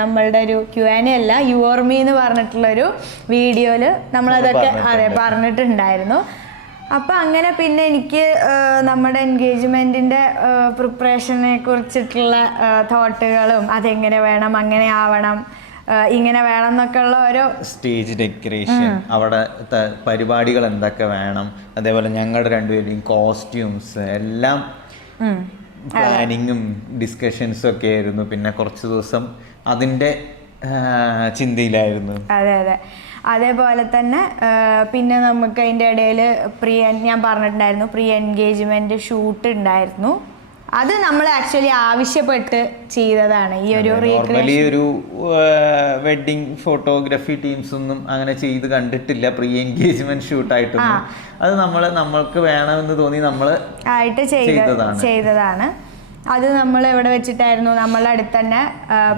നമ്മളുടെ ഒരു Q&A അല്ല, യുവർമി എന്ന് പറഞ്ഞിട്ടുള്ളൊരു വീഡിയോയില് നമ്മളതൊക്കെ അതെ പറഞ്ഞിട്ടുണ്ടായിരുന്നു. അപ്പം അങ്ങനെ പിന്നെ എനിക്ക് നമ്മുടെ എൻഗേജ്മെൻറ്റിൻ്റെ പ്രിപ്പറേഷനെ കുറിച്ചിട്ടുള്ള തോട്ടുകളും അതെങ്ങനെ വേണം, അങ്ങനെ ആവണം, ഇങ്ങനെ വേണം എന്നൊക്കെ ഉള്ള ഓരോ സ്റ്റേജ് ഡെക്കറേഷൻ, അവിടെ പരിപാടികൾ എന്തൊക്കെ വേണം, അതേപോലെ ഞങ്ങളുടെ രണ്ടുപേരുടെയും കോസ്റ്റ്യൂംസ് എല്ലാം പ്ലാനിങ്ങും ഡിസ്കഷൻസും ഒക്കെ ആയിരുന്നു. പിന്നെ കുറച്ച് ദിവസം അതിൻ്റെ ചിന്തയിലായിരുന്നു. അതെ അതെ, അതേപോലെ തന്നെ പിന്നെ നമുക്ക് അതിൻ്റെ ഇടയിൽ ഞാൻ പറഞ്ഞിട്ടുണ്ടായിരുന്നു പ്രീ എൻഗേജ്മെന്റ് ഷൂട്ട് ഉണ്ടായിരുന്നു. അത് നമ്മൾ ആക്ച്വലി ആവശ്യപ്പെട്ട് ചെയ്തതാണ്. ഈ ഒരു ഒരു വെഡിങ് ഫോട്ടോഗ്രാഫി ടീംസ് ഒന്നും അങ്ങനെ ചെയ്ത് കണ്ടിട്ടില്ല പ്രീ എൻഗേജ്മെന്റ് ഷൂട്ടായിട്ടൊന്നും. അത് നമ്മൾക്ക് വേണമെന്ന് തോന്നി നമ്മൾ ആയിട്ട് ചെയ്തതാണ്. അത് നമ്മൾ എവിടെ വെച്ചിട്ടായിരുന്നു, നമ്മളുടെ അടുത്ത് തന്നെ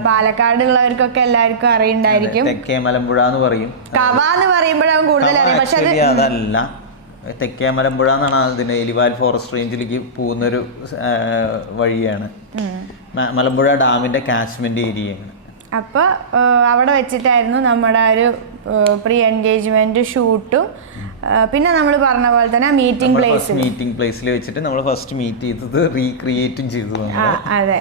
പാലക്കാടുള്ളവർക്കൊക്കെ എല്ലാവർക്കും അറിയുണ്ടായിരിക്കും. തെക്കേ മലമ്പുഴ എന്ന് പറയും. കവ എന്ന് പറയുമ്പോഴാണ് കൂടുതൽ അറിയാം, പക്ഷെ അതല്ല, തെക്കേ മലമ്പുഴ എന്നാണ് അതിന് എലിവാൽ ഫോറസ്റ്റ് റേഞ്ചിലേക്ക് പോകുന്നൊരു വഴിയാണ്. മലമ്പുഴ ഡാമിന്റെ കാച്ച്മെന്റ് ഏരിയയാണ്. അപ്പോൾ അവിടെ വെച്ചിട്ടായിരുന്നു നമ്മുടെ ഒരു പ്രീ എൻഗേജ്മെന്റ് ഷൂട്ടും. പിന്നെ നമ്മൾ പറഞ്ഞ പോലെ തന്നെ മീറ്റിംഗ് പ്ലേസിൽ വെച്ചിട്ട് നമ്മൾ ഫസ്റ്റ് മീറ്റ് ചെയ്തത് റീക്രിയേറ്റും ചെയ്തു. അതെ,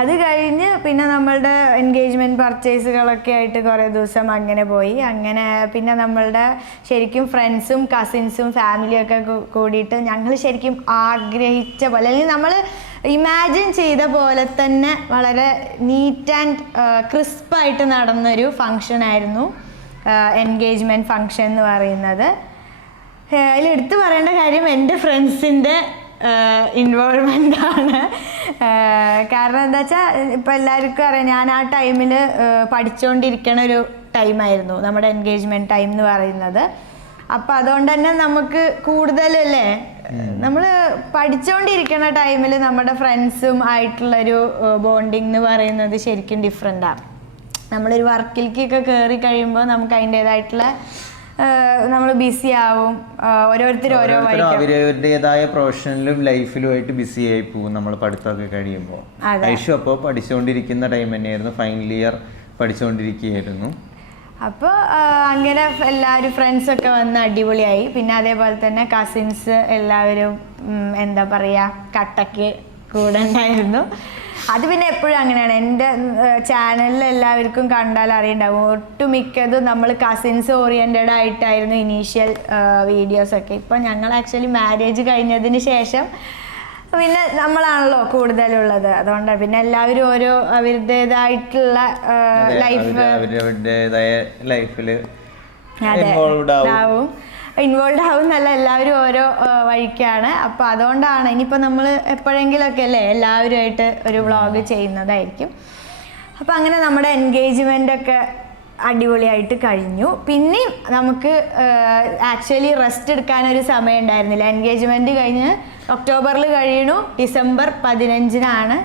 അത് കഴിഞ്ഞ് പിന്നെ നമ്മളുടെ എൻഗേജ്മെൻറ്റ് പർച്ചേസുകളൊക്കെ ആയിട്ട് കുറേ ദിവസം അങ്ങനെ പോയി. അങ്ങനെ പിന്നെ നമ്മളുടെ ശരിക്കും ഫ്രണ്ട്സും കസിൻസും ഫാമിലിയൊക്കെ കൂടിയിട്ട് ഞങ്ങൾ ശരിക്കും ആഗ്രഹിച്ച പോലെ, അല്ലെങ്കിൽ നമ്മൾ ഇമാജിൻ ചെയ്ത പോലെ തന്നെ വളരെ നീറ്റ് ആൻഡ് ക്രിസ്പായിട്ട് നടന്നൊരു ഫങ്ഷനായിരുന്നു എൻഗേജ്മെൻറ്റ് ഫങ്ഷൻ എന്ന് പറയുന്നത്. അതിലെടുത്ത് പറയേണ്ട കാര്യം എൻ്റെ ഫ്രണ്ട്സിൻ്റെ ഇൻവോൾവ്മെൻ്റ് ആണ്. കാരണം എന്താ വെച്ചാൽ ഇപ്പോൾ എല്ലാവർക്കും അറിയാം, ഞാൻ ആ ടൈമിൽ പഠിച്ചുകൊണ്ടിരിക്കണ ഒരു ടൈമായിരുന്നു നമ്മുടെ എൻഗേജ്മെൻറ്റ് ടൈം എന്ന് പറയുന്നത്. അപ്പം അതുകൊണ്ട് തന്നെ നമുക്ക് കൂടുതലല്ലേ, നമ്മൾ പഠിച്ചുകൊണ്ടിരിക്കുന്ന ടൈമിൽ നമ്മുടെ ഫ്രണ്ട്സും ആയിട്ടുള്ളൊരു ബോണ്ടിങ് എന്ന് പറയുന്നത് ശരിക്കും ഡിഫറെൻ്റാണ്. നമ്മളൊരു വർക്കിലേക്കൊക്കെ കയറി കഴിയുമ്പോൾ നമുക്ക് അതിൻ്റേതായിട്ടുള്ള നമ്മൾ ബിസി ആവും, ഓരോരുത്തരും ഓരോ അവരവരുടേതായ പ്രൊഫഷണലും ലൈഫിലുമായിട്ട് ബിസി ആയി പോകും നമ്മൾ പഠിത്തമൊക്കെ കഴിയുമ്പോൾ. ഐഷു അപ്പോൾ പഠിച്ചുകൊണ്ടിരിക്കുന്ന ടൈം തന്നെയായിരുന്നു, ഫൈനൽ ഇയർ പഠിച്ചുകൊണ്ടിരിക്കുകയായിരുന്നു. അപ്പോൾ അങ്ങനെ എല്ലാവരും ഫ്രണ്ട്സൊക്കെ വന്ന് അടിപൊളിയായി. പിന്നെ അതേപോലെ തന്നെ കസിൻസ് എല്ലാവരും എന്താ പറയുക കട്ടയ്ക്ക് കൂടെ ഉണ്ടായിരുന്നു. അത് പിന്നെ എപ്പോഴും അങ്ങനെയാണ്. എൻ്റെ ചാനലിൽ എല്ലാവർക്കും കണ്ടാൽ അറിയുണ്ടാവും, ഒട്ടുമിക്കതും നമ്മൾ കസിൻസ് ഓറിയൻറ്റഡ് ആയിട്ടായിരുന്നു ഇനീഷ്യൽ വീഡിയോസൊക്കെ. ഇപ്പം ഞങ്ങൾ ആക്ച്വലി മാരേജ് കഴിഞ്ഞതിന് ശേഷം പിന്നെ നമ്മളാണല്ലോ കൂടുതലുള്ളത്, അതുകൊണ്ടാണ്. പിന്നെ എല്ലാവരും ഓരോ അവരുടേതായിട്ടുള്ള ലൈഫിൽ ഇൻവോൾവ് ആവുന്നല്ല, എല്ലാവരും ഓരോ വഴിക്കാണ്. അപ്പോൾ അതുകൊണ്ടാണ് ഇനിയിപ്പോൾ നമ്മൾ എപ്പോഴെങ്കിലുമൊക്കെ അല്ലേ എല്ലാവരുമായിട്ട് ഒരു വ്ളോഗ് ചെയ്യുന്നതായിരിക്കും. അപ്പോൾ അങ്ങനെ നമ്മുടെ എൻഗേജ്മെൻ്റൊക്കെ അടിപൊളിയായിട്ട് കഴിഞ്ഞു. പിന്നെയും നമുക്ക് ആക്ച്വലി റെസ്റ്റ് എടുക്കാനൊരു സമയം ഉണ്ടായിരുന്നില്ല. എൻഗേജ്മെൻറ്റ് കഴിഞ്ഞ് ഒക്ടോബറിൽ കഴിയണു, ഡിസംബർ 15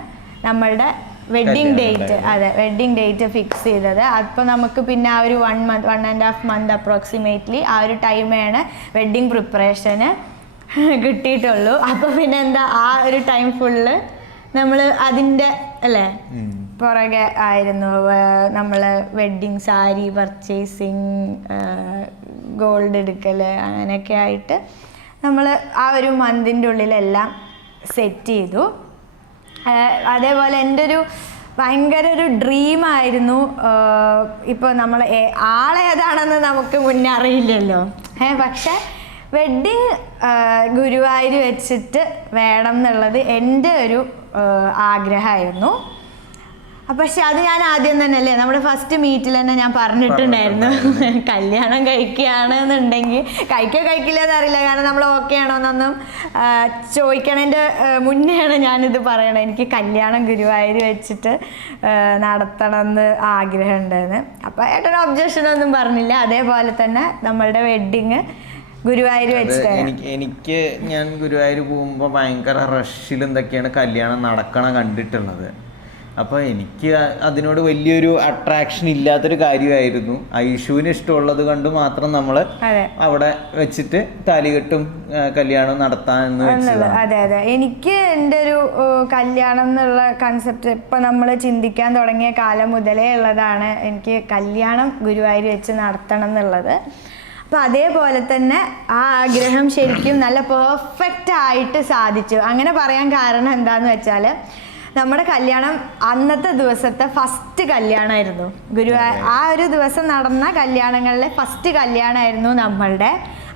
നമ്മളുടെ വെഡ്ഡിങ് ഡേറ്റ്. അതെ, വെഡ്ഡിങ് ഡേറ്റ് ഫിക്സ് ചെയ്തത്. അപ്പോൾ നമുക്ക് പിന്നെ ആ ഒരു 1.5 മന്ത് അപ്രോക്സിമേറ്റ്ലി ആ ഒരു ടൈമാണ് വെഡ്ഡിങ് പ്രിപ്പറേഷന് കിട്ടിയിട്ടുള്ളൂ. അപ്പോൾ പിന്നെ എന്താ ആ ഒരു ടൈം ഫുള്ള് നമ്മൾ അതിൻ്റെ അല്ലേ പുറകെ ആയിരുന്നു. നമ്മൾ വെഡ്ഡിങ് സാരി പർച്ചേസിങ്, ഗോൾഡ് എടുക്കൽ, അങ്ങനെയൊക്കെ ആയിട്ട് നമ്മൾ ആ ഒരു മന്തിൻ്റെ ഉള്ളിലെല്ലാം സെറ്റ് ചെയ്തു. അതേപോലെ എൻ്റെ ഒരു ഭയങ്കര ഒരു ഡ്രീമായിരുന്നു. ഇപ്പോൾ നമ്മൾ ആളേതാണെന്ന് നമുക്ക് മുന്നേ അറിയില്ലല്ലോ, പക്ഷെ വെഡ്ഡിങ് ഗുരുവായൂർ വെച്ചിട്ട് വേണം എന്നുള്ളത് എൻ്റെ ഒരു ആഗ്രഹമായിരുന്നു. പക്ഷെ അത് ഞാൻ ആദ്യം തന്നെ അല്ലേ നമ്മുടെ ഫസ്റ്റ് മീറ്റിൽ തന്നെ ഞാൻ പറഞ്ഞിട്ടുണ്ടായിരുന്നു, കല്യാണം കഴിക്കുകയാണെന്നുണ്ടെങ്കിൽ കഴിക്കില്ല എന്നറിയില്ല, കാരണം നമ്മൾ ഓക്കെ ആണോ എന്നൊന്നും ചോദിക്കണതിൻ്റെ മുന്നെയാണ് ഞാനിത് പറയണത്. എനിക്ക് കല്യാണം ഗുരുവായൂർ വെച്ചിട്ട് നടത്തണം എന്ന് ആഗ്രഹമുണ്ടെന്ന്. അപ്പോൾ ഏട്ടന് ഒബ്ജക്ഷനൊന്നും പറഞ്ഞില്ല. അതേപോലെ തന്നെ നമ്മളുടെ വെഡ്ഡിങ് ഗുരുവായൂർ വെച്ചിട്ടാണ്. എനിക്ക് ഞാൻ ഗുരുവായൂർ പോകുമ്പോൾ ഭയങ്കര റഷിൽ എന്തൊക്കെയാണ് കല്യാണം നടക്കണം കണ്ടിട്ടുള്ളത്. അപ്പോൾ എനിക്ക് അതിനോട് വലിയൊരു അട്രാക്ഷൻ ഇല്ലാത്തൊരു കാര്യമായിരുന്നു. ഐഷുവിന് ഇഷ്ടമുള്ളത് കൊണ്ട് മാത്രം നമ്മൾ അവിടെ വെച്ചിട്ട് താലികെട്ടും കല്യാണം നടത്താമെന്ന് വെച്ചത്. അതെ അതെ, എനിക്ക് എൻ്റെ ഒരു കല്യാണം എന്നുള്ള കൺസെപ്റ്റ് ഇപ്പം നമ്മൾ ചിന്തിക്കാൻ തുടങ്ങിയ കാലം മുതലേ ഉള്ളതാണ്, എനിക്ക് കല്യാണം ഗുരുവായൂർ വെച്ച് നടത്തണം എന്നുള്ളത്. അപ്പോൾ അതേപോലെ തന്നെ ആ ആഗ്രഹം ശരിക്കും നല്ല പെർഫെക്റ്റ് ആയിട്ട് സാധിച്ചു. അങ്ങനെ പറയാൻ കാരണം എന്താണെന്ന് വെച്ചാൽ നമ്മുടെ കല്യാണം അന്നത്തെ ദിവസത്തെ ഫസ്റ്റ് കല്യാണമായിരുന്നു. ആ ഒരു ദിവസം നടന്ന കല്യാണങ്ങളിലെ ഫസ്റ്റ് കല്യാണമായിരുന്നു നമ്മളുടെ.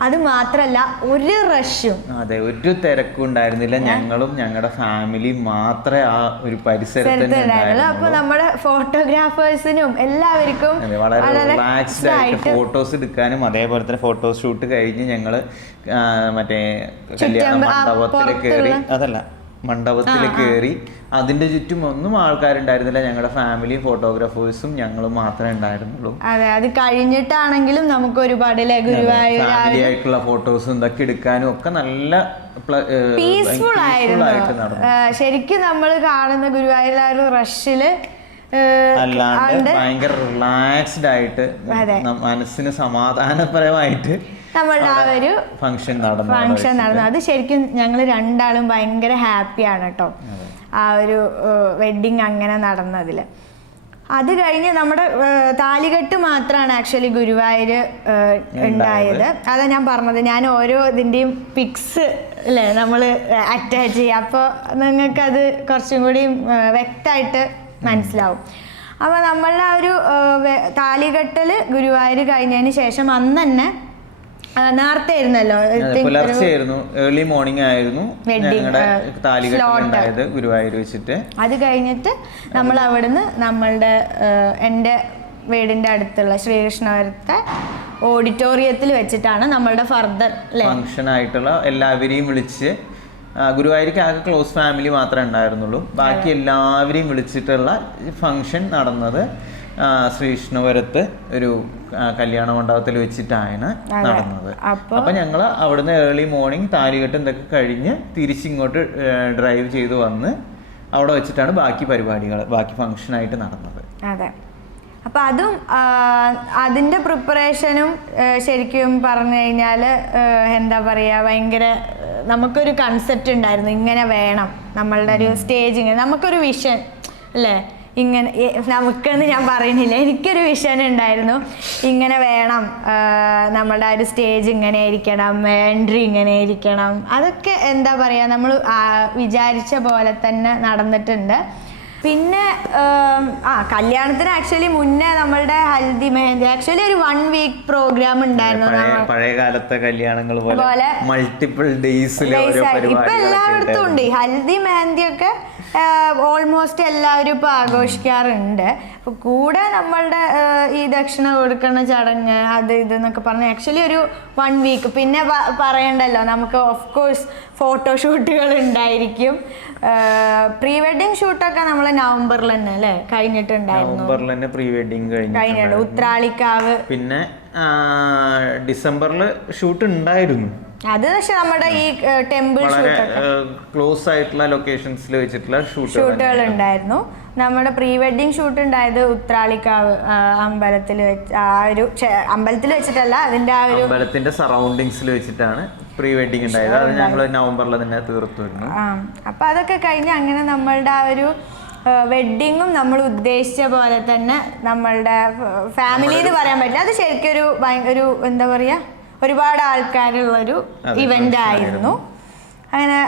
അത് മാത്രല്ല ഒരു റഷും, അതെ, ഒരു തിരക്കും ഉണ്ടായിരുന്നില്ല. ഞങ്ങളും ഞങ്ങളുടെ ഫാമിലി മാത്രമേ ആ ഒരു പരിസരത്ത്. അപ്പൊ നമ്മുടെ ഫോട്ടോഗ്രാഫേഴ്സിനും എല്ലാവർക്കും വളരെ റിലാക്സ്ഡ് ആയിട്ട് ഫോട്ടോസ് എടുക്കാനും, അതേപോലെ തന്നെ ഫോട്ടോ ഷൂട്ട് കഴിഞ്ഞ് ഞങ്ങള് മറ്റേ കല്യാണ മണ്ഡപത്തിൽ കയറി, മണ്ഡപത്തിൽ കയറി അതിന്റെ ചുറ്റും ഒന്നും ആൾക്കാരുണ്ടായിരുന്നില്ല. ഞങ്ങളുടെ ഫാമിലിയും ഫോട്ടോഗ്രാഫേഴ്സും ഞങ്ങളും മാത്രമേ ഉണ്ടായിരുന്നുള്ളൂ. അതെ, അത് കഴിഞ്ഞിട്ടാണെങ്കിലും നമുക്ക് ഒരുപാട് ഫാമിലി ആയിട്ടുള്ള ഫോട്ടോസും ഇതൊക്കെ എടുക്കാനും ഒക്കെ നല്ല പീസ്ഫുൾ ആയിരുന്നു. ശരിക്കും നമ്മൾ കാണുന്ന ഗുരുവായൂരിലെ ഒരു റഷില് അല്ലാണ്ട് ഭയങ്കര റിലാക്സ്ഡ് ആയിട്ട് മനസ്സിന് സമാധാനപരമായിട്ട് നമ്മളുടെ ആ ഒരു ഫംഗ്ഷൻ നടന്നു. അത് ശരിക്കും ഞങ്ങൾ രണ്ടാളും ഭയങ്കര ഹാപ്പിയാണ് കേട്ടോ, ആ ഒരു വെഡ്ഡിങ് അങ്ങനെ നടന്നതിൽ. അത് കഴിഞ്ഞ് നമ്മുടെ താലികെട്ട് മാത്രമാണ് ആക്ച്വലി ഗുരുവായൂർ ഉണ്ടായത്. അതാ ഞാൻ പറഞ്ഞത്, ഞാൻ ഓരോ ഇതിൻ്റെയും പിക്സ് അല്ലേ നമ്മൾ അറ്റാച്ച് ചെയ്യുക, അപ്പോൾ നിങ്ങൾക്കത് കുറച്ചും കൂടി വ്യക്തമായിട്ട് മനസ്സിലാവും. അപ്പോൾ നമ്മളുടെ ആ ഒരു താലികെട്ടൽ ഗുരുവായൂർ കഴിഞ്ഞതിന് ശേഷം അന്ന് തന്നെ നേരത്തെ ആയിരുന്നല്ലോ, പുലർച്ചെയായിരുന്നു, ഏർലി മോർണിംഗ് ആയിരുന്നു ഞങ്ങളുടെ താലികെട്ട് ഗുരുവായൂർ വെച്ചിട്ട്. അത് കഴിഞ്ഞിട്ട് നമ്മൾ അവിടുന്ന് നമ്മളുടെ എൻ്റെ വീടിൻ്റെ അടുത്തുള്ള ശ്രീകൃഷ്ണപുരത്തെ ഓഡിറ്റോറിയത്തിൽ വെച്ചിട്ടാണ് നമ്മളുടെ ഫർദർ ഫംഗ്ഷൻ ആയിട്ടുള്ള എല്ലാവരെയും വിളിച്ച്, ഗുരുവായൂർക്ക് ആകെ ക്ലോസ് ഫാമിലി മാത്രമേ ഉണ്ടായിരുന്നുള്ളൂ, ബാക്കി എല്ലാവരെയും വിളിച്ചിട്ടുള്ള ഫംഗ്ഷൻ നടന്നത് ശ്രീകൃഷ്ണപുരത്ത് ഒരു കല്യാണ മണ്ഡപത്തിൽ വെച്ചിട്ടാണ് നടന്നത്. അപ്പൊ ഞങ്ങള് അവിടുന്ന് ഏർലി മോർണിംഗ് താലികെട്ട് എന്തൊക്കെ കഴിഞ്ഞ് തിരിച്ചിങ്ങോട്ട് ഡ്രൈവ് ചെയ്ത് വന്ന് അവിടെ വെച്ചിട്ടാണ് ബാക്കി പരിപാടികൾ, ബാക്കി ഫംഗ്ഷൻ ആയിട്ട് നടന്നത്. അതെ, അപ്പൊ അതും അതിന്റെ പ്രിപ്പറേഷനും ശരിക്കും പറഞ്ഞു കഴിഞ്ഞാൽ എന്താ പറയാ, ഭയങ്കര നമുക്കൊരു കൺസെപ്റ്റ് ഉണ്ടായിരുന്നു, ഇങ്ങനെ വേണം നമ്മളുടെ ഒരു സ്റ്റേജിങ്, നമുക്കൊരു വിഷൻ അല്ലേ, ഇങ്ങനെ നമുക്കെന്ന് ഞാൻ പറയുന്നില്ല, എനിക്കൊരു വിഷൻ ഉണ്ടായിരുന്നു, ഇങ്ങനെ വേണം നമ്മളുടെ ആ ഒരു സ്റ്റേജ് ഇങ്ങനെ ആയിരിക്കണം, എൻട്രി ഇങ്ങനെ ആയിരിക്കണം, അതൊക്കെ എന്താ പറയുക നമ്മൾ വിചാരിച്ച പോലെ തന്നെ നടന്നിട്ടുണ്ട്. പിന്നെ കല്യാണത്തിന് ആക്ച്വലി മുന്നേ നമ്മളുടെ ഹൽദി മെഹന്തി ആക്ച്വലി ഒരു 1 വീക്ക് പ്രോഗ്രാം ഉണ്ടായിരുന്നു. പഴയ കാലത്തെ കല്യാണങ്ങൾ പോലെ മൾട്ടിപ്പിൾ ഡേയ്സിൽ ഇപ്പൊ എല്ലായിടത്തും ഉണ്ട്. ഹൽദി മെഹന്തി ഒക്കെ ഓൾമോസ്റ്റ് എല്ലാവരും ഇപ്പൊ ആഘോഷിക്കാറുണ്ട്. അപ്പൊ കൂടെ നമ്മളുടെ ഈ ദക്ഷിണ കൊടുക്കുന്ന ചടങ്ങ് അത് ഇതെന്നൊക്കെ പറഞ്ഞ് ആക്ച്വലി ഒരു 1 വീക്ക്. പിന്നെ പറയണ്ടല്ലോ, നമുക്ക് ഓഫ് കോഴ്സ് ഫോട്ടോഷൂട്ടുകൾ ഉണ്ടായിരിക്കും. പ്രീ വെഡിങ് ഷൂട്ടൊക്കെ നമ്മൾ നവംബറിൽ തന്നെ അല്ലേ കഴിഞ്ഞിട്ടുണ്ടായിരുന്നു. നവംബറിൽ തന്നെ പ്രീ വെഡിങ് കഴിഞ്ഞിട്ടുണ്ട്. ഉത്രാളിക്കാവ് പിന്നെ ഡിസംബറിൽ ഷൂട്ട് ഉണ്ടായിരുന്നു. അത് പക്ഷെ നമ്മുടെ ഈ ടെമ്പിൾ ക്ലോസ് ആയിട്ടുള്ള ലൊക്കേഷൻസിൽ വെച്ചിട്ടുള്ള ഷൂട്ടുകൾ ഉണ്ടായിരുന്നു. നമ്മുടെ പ്രീ വെഡിങ് ഷൂട്ട് ഉണ്ടായത് ഉത്രാളിക്കാവ് അമ്പലത്തിൽ വെച്ച്, ആ ഒരു അമ്പലത്തിൽ വെച്ചിട്ടല്ല, അതിന്റെ ആ ഒരു അമ്പലത്തിന്റെ സറൗണ്ടിങ്സിൽ വെച്ചിട്ടാണ് പ്രീ വെഡിങ് ഉണ്ടായത്. അത് ഞങ്ങൾ നവംബറിൽ തന്നെ തീർത്തുവരുന്നു. അപ്പൊ അതൊക്കെ കഴിഞ്ഞ് അങ്ങനെ നമ്മളുടെ ആ ഒരു വെഡ്ഡിങ്ങും നമ്മൾ ഉദ്ദേശിച്ച പോലെ തന്നെ നമ്മളുടെ ഫാമിലി എന്ന് പറയാൻ പറ്റില്ല, അത് ശരിക്കും ഒരു എന്താ പറയാ, ഒരുപാട് ആൾക്കാരുള്ളൊരു ഇവന്റ് ആയിരുന്നു. അങ്ങനെ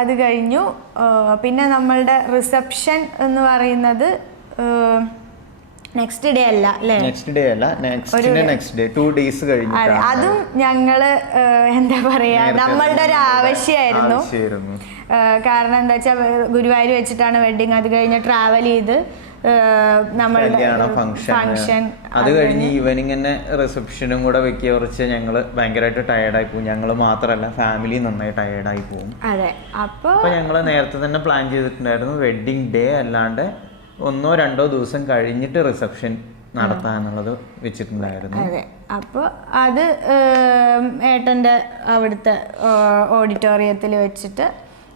അത് കഴിഞ്ഞു. പിന്നെ നമ്മളുടെ റിസപ്ഷൻ എന്ന് പറയുന്നത് നെക്സ്റ്റ് ഡേ അല്ല അല്ലേ, നെക്സ്റ്റ് ഡേ 2 days കഴിഞ്ഞു. അതും ഞങ്ങള് എന്താ പറയാ നമ്മളുടെ ഒരു ആവശ്യമായിരുന്നു. കാരണം എന്താ വെച്ചാൽ ഗുരുവായൂർ വെച്ചിട്ടാണ് വെഡിങ്, അത് കഴിഞ്ഞ് ട്രാവൽ ചെയ്ത് ഫംഗ്ഷൻ അത് കഴിഞ്ഞ് ഈവനിങ് തന്നെ റിസപ്ഷനും കൂടെ വെക്കിയ കുറച്ച് ഞങ്ങള് ഭയങ്കരമായിട്ട് ടയർഡായി പോകും. ഞങ്ങള് മാത്രല്ല ഫാമിലി നന്നായി ടയർഡായി പോകും. അപ്പൊ ഞങ്ങള് നേരത്തെ തന്നെ പ്ലാൻ ചെയ്തിട്ടുണ്ടായിരുന്നു, വെഡിങ് ഡേ അല്ലാണ്ട് 1-2 ദിവസം കഴിഞ്ഞിട്ട് റിസപ്ഷൻ നടത്താന്നുള്ളത് വെച്ചിട്ടുണ്ടായിരുന്നു. അപ്പോൾ അത് ഏട്ടൻ്റെ അവിടുത്തെ ഓഡിറ്റോറിയത്തിൽ വെച്ചിട്ട്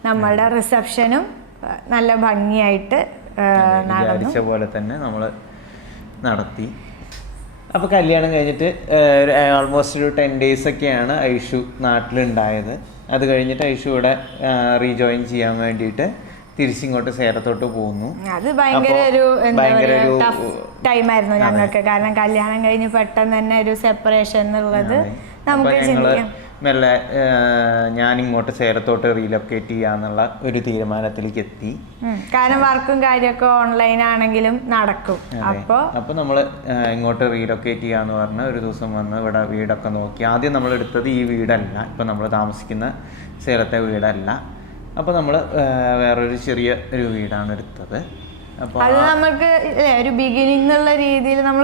നമ്മളുടെ റിസപ്ഷനും നല്ല ഭംഗിയായിട്ട് വിചാരിച്ച പോലെ തന്നെ നമ്മൾ നടത്തി. അപ്പോൾ കല്യാണം കഴിഞ്ഞിട്ട് ഓൾമോസ്റ്റ് ഒരു 10 days ഒക്കെയാണ് ഐഷു നാട്ടിലുണ്ടായത്. അത് കഴിഞ്ഞിട്ട് ഐഷു ഇവിടെ റീജോയിൻ ചെയ്യാൻ വേണ്ടിയിട്ട് തിരിച്ചിങ്ങോട്ട് സേലത്തോട്ട് പോകുന്നു. അത് ഭയങ്കര ഒരു ടഫ് ടൈമായിരുന്നു ഞങ്ങൾക്ക്. കാരണം കല്യാണം കഴിഞ്ഞ് പെട്ടെന്ന് തന്നെ ഒരു സെപ്പറേഷൻ എന്നുള്ളത് നമുക്ക് ചിന്തിക്കാം. മെല്ലെ ഞാനിങ്ങോട്ട് സേലത്തോട്ട് റീലൊക്കേറ്റ് ചെയ്യാന്നുള്ള ഒരു തീരുമാനത്തിലേക്ക് എത്തി. കാരണം വർക്കും കാര്യമൊക്കെ ഓൺലൈൻ ആണെങ്കിലും നടക്കും. അപ്പോൾ നമ്മൾ ഇങ്ങോട്ട് റീലൊക്കേറ്റ് ചെയ്യാന്ന് പറഞ്ഞ് ഒരു ദിവസം വന്ന് ഇവിടെ വീടൊക്കെ നോക്കി. ആദ്യം നമ്മൾ എടുത്തത് ഈ വീടല്ല, ഇപ്പം നമ്മൾ താമസിക്കുന്ന സേലത്തെ വീടല്ല. അപ്പോൾ നമ്മൾ വേറൊരു ചെറിയ ഒരു വീടാണ് എടുത്തത്. അപ്പോൾ അത് നമുക്ക് ഒരു ബിഗിനിങ് എന്നുള്ള രീതിയിൽ നമ്മൾ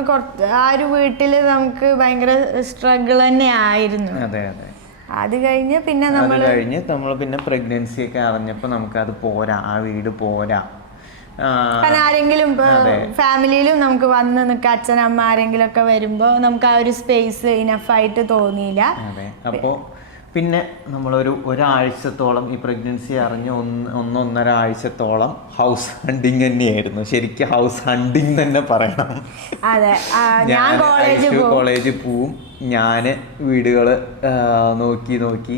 ആ ഒരു വീട്ടിൽ നമുക്ക് ഭയങ്കര സ്ട്രഗിൾ തന്നെ ആയിരുന്നു. അതെ അതെ. അത് കഴിഞ്ഞ് പിന്നെ നമ്മൾ പിന്നെ പ്രഗ്നൻസി ഒക്കെ അറിഞ്ഞപ്പോൾ നമുക്ക് അത് പോരാ, ആ വീട് പോരാ. കാരണം ആരെങ്കിലും ഫാമിലിയിലും നമുക്ക് വന്ന് നിൽക്കുക, അച്ഛനമ്മ ആരെങ്കിലും ഒക്കെ വരുമ്പോൾ നമുക്ക് ആ ഒരു സ്പേസ് ഇനഫായിട്ട് തോന്നിയില്ല. അതെ. അപ്പോൾ പിന്നെ നമ്മളൊരു ഒരാഴ്ചത്തോളം ഈ പ്രഗ്നൻസി അറിഞ്ഞ് 1-1.5 ആഴ്ചത്തോളം ഹൗസ് ഹണ്ടിങ് തന്നെയായിരുന്നു. ശരിക്കും ഹൗസ് ഹണ്ടിങ് തന്നെ പറയണം. ഞാൻ കോളേജിൽ പോവും, ഞാൻ വീടുകൾ നോക്കി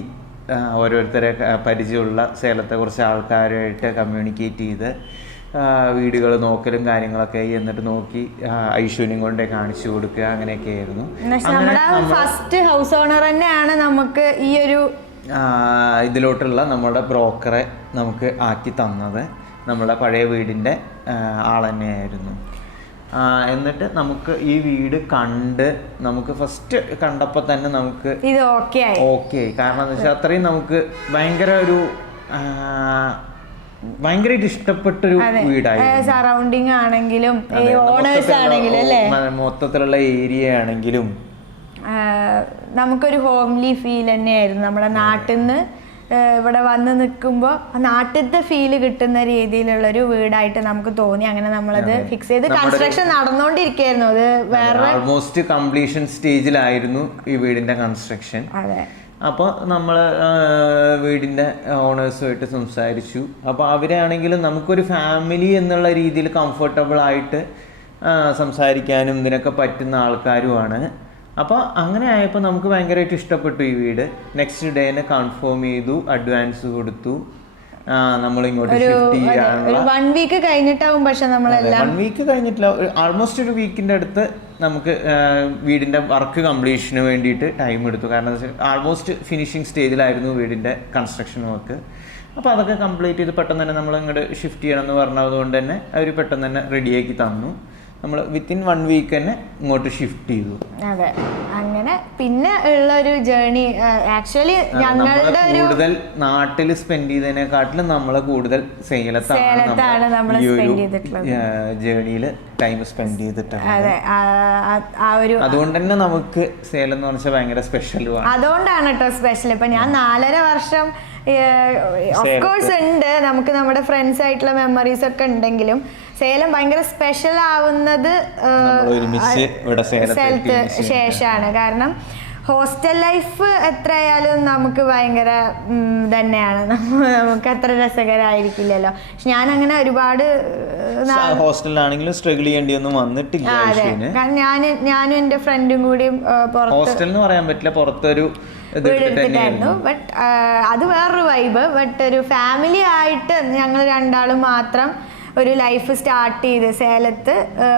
ഓരോരുത്തരെ പരിചയമുള്ള സേലത്തെ കുറച്ച് ആൾക്കാരുമായിട്ട് കമ്മ്യൂണിക്കേറ്റ് ചെയ്ത് വീടുകൾ നോക്കലും കാര്യങ്ങളൊക്കെ എന്നിട്ട് നോക്കി ഐശ്വര്യം കൊണ്ടേ കാണിച്ചു കൊടുക്കുക അങ്ങനെയൊക്കെ ആയിരുന്നു. ഫസ്റ്റ് ഹൗസ് ഓണർ തന്നെയാണ് നമുക്ക് ഈ ഒരു ഇതിലോട്ടുള്ള നമ്മുടെ ബ്രോക്കറെ നമുക്ക് ആക്കി തന്നത് നമ്മുടെ പഴയ വീടിൻ്റെ ആൾ തന്നെയായിരുന്നു. എന്നിട്ട് നമുക്ക് ഈ വീട് കണ്ട് നമുക്ക് ഫസ്റ്റ് കണ്ടപ്പോൾ തന്നെ നമുക്ക് ഇത് ഓക്കെ ആയി. കാരണം എന്താ വെച്ചാൽ അത്രയും നമുക്ക് ഭയങ്കരമായിട്ട് ഇഷ്ടപ്പെട്ടൊരു വീടായിരുന്നു. സറൗണ്ടിങ് ആണെങ്കിലും ഓണേഴ്സ് ആണെങ്കിലും അല്ലേ, മൊത്തത്തിലുള്ള ഏരിയ ആണെങ്കിലും നമുക്കൊരു ഹോംലി ഫീൽ തന്നെയായിരുന്നു. നമ്മുടെ നാട്ടിൽ നിന്ന് ഇവിടെ വന്ന് നിൽക്കുമ്പോൾ നാട്ടിലത്തെ ഫീല് കിട്ടുന്ന രീതിയിലുള്ളൊരു വീടായിട്ട് നമുക്ക് തോന്നി. അങ്ങനെ നമ്മളത് ഫിക്സ് ചെയ്ത് കൺസ്ട്രക്ഷൻ നടന്നുകൊണ്ടിരിക്കുകയായിരുന്നു. അത് വേറെ ഓൾമോസ്റ്റ് കംപ്ലീഷൻ സ്റ്റേജിലായിരുന്നു ഈ വീടിന്റെ കൺസ്ട്രക്ഷൻ. അതെ. അപ്പോൾ നമ്മൾ വീടിൻ്റെ ഓണേഴ്സുമായിട്ട് സംസാരിച്ചു. അപ്പോൾ അവരാണെങ്കിലും നമുക്കൊരു ഫാമിലി എന്നുള്ള രീതിയിൽ കംഫർട്ടബിൾ ആയിട്ട് സംസാരിക്കാനും ഇതിനൊക്കെ പറ്റുന്ന ആൾക്കാരുമാണ്. അപ്പോൾ അങ്ങനെ ആയപ്പോൾ നമുക്ക് ഭയങ്കരമായിട്ട് ഇഷ്ടപ്പെട്ടു ഈ വീട്. നെക്സ്റ്റ് ഡേനെ കൺഫേം ചെയ്തു, അഡ്വാൻസ് കൊടുത്തു. നമ്മൾ ഇങ്ങോട്ട് ഷിഫ്റ്റ് ചെയ്യാനുള്ള 1 വീക്ക് കഴിഞ്ഞിട്ടാവും. പക്ഷെ നമ്മളെല്ലാം 1 വീക്ക് കഴിഞ്ഞിട്ടില്ല, ആൾമോസ്റ്റ് ഒരു വീക്കിൻ്റെ അടുത്ത് നമുക്ക് വീടിൻ്റെ വർക്ക് കംപ്ലീഷന് വേണ്ടിയിട്ട് ടൈം എടുത്തു. കാരണം എന്താ വെച്ചാൽ ആൾമോസ്റ്റ് ഫിനിഷിങ് സ്റ്റേജിലായിരുന്നു വീടിൻ്റെ കൺസ്ട്രക്ഷൻ വർക്ക്. അപ്പോൾ അതൊക്കെ കംപ്ലീറ്റ് ചെയ്ത് പെട്ടെന്ന് തന്നെ നമ്മൾ ഇങ്ങോട്ട് ഷിഫ്റ്റ് ചെയ്യണം എന്ന് പറഞ്ഞതുകൊണ്ട് തന്നെ അവർ പെട്ടെന്ന് തന്നെ റെഡിയാക്കി തന്നു. നമ്മൾ വിത്തിൻ 1 വീക്ക് തന്നെ ഇങ്ങോട്ട് ഷിഫ്റ്റ് ചെയ്തു. അതെ. അങ്ങനെ പിന്നെ ഉള്ള ഒരു ജേർണി ആക്ച്വലി ഞങ്ങളുടെ കൂടുതൽ നാട്ടിൽ സ്പെൻഡ് ചെയ്തതിനെക്കാട്ടിലും നമ്മളെ കൂടുതൽ സേലത്താണ് നമ്മൾ ജേർണിയിൽ ടൈം സ്പെൻഡ് ചെയ്തിട്ടുണ്ട്. അതുകൊണ്ട് തന്നെ നമുക്ക് സേലം എന്ന് പറഞ്ഞാൽ ഭയങ്കര സ്പെഷ്യലുമാണ്. അതുകൊണ്ടാണ് കേട്ടോ സ്പെഷ്യൽ. ഇപ്പൊ ഞാൻ 4.5 വർഷം ഓഫ് കോഴ്സ് ഉണ്ട്, നമുക്ക് നമ്മുടെ ഫ്രണ്ട്സ് ആയിട്ടുള്ള മെമ്മറീസ് ഒക്കെ ഉണ്ടെങ്കിലും സേലം ഭയങ്കര സ്പെഷ്യൽ ആവുന്നത് സ്ഥലത്ത് ശേഷമാണ്. കാരണം ഹോസ്റ്റൽ ലൈഫ് എത്രയായാലും നമുക്ക് ഭയങ്കര തന്നെയാണ്, നമുക്ക് അത്ര രസകരമായിരിക്കില്ലല്ലോ. പക്ഷെ ഞാൻ അങ്ങനെ ഒരുപാട് ഹോസ്റ്റലിലാണെങ്കിലും സ്ട്രഗിൾ ചെയ്യേണ്ടിയൊന്നും വന്നിട്ടില്ല. ഞാനും എൻ്റെ ഫ്രണ്ടും കൂടി ഹോസ്റ്റൽ എന്ന് പറയാൻ പറ്റില്ല, പുറത്തൊരു വീടെടുത്തിട്ടായിരുന്നു. ബട്ട് അത് വേറൊരു വൈബ്. ബട്ട് ഒരു ഫാമിലി ആയിട്ട് ഞങ്ങൾ രണ്ടാളും മാത്രം ഒരു ലൈഫ് സ്റ്റാർട്ട് ചെയ്ത് സേലത്ത്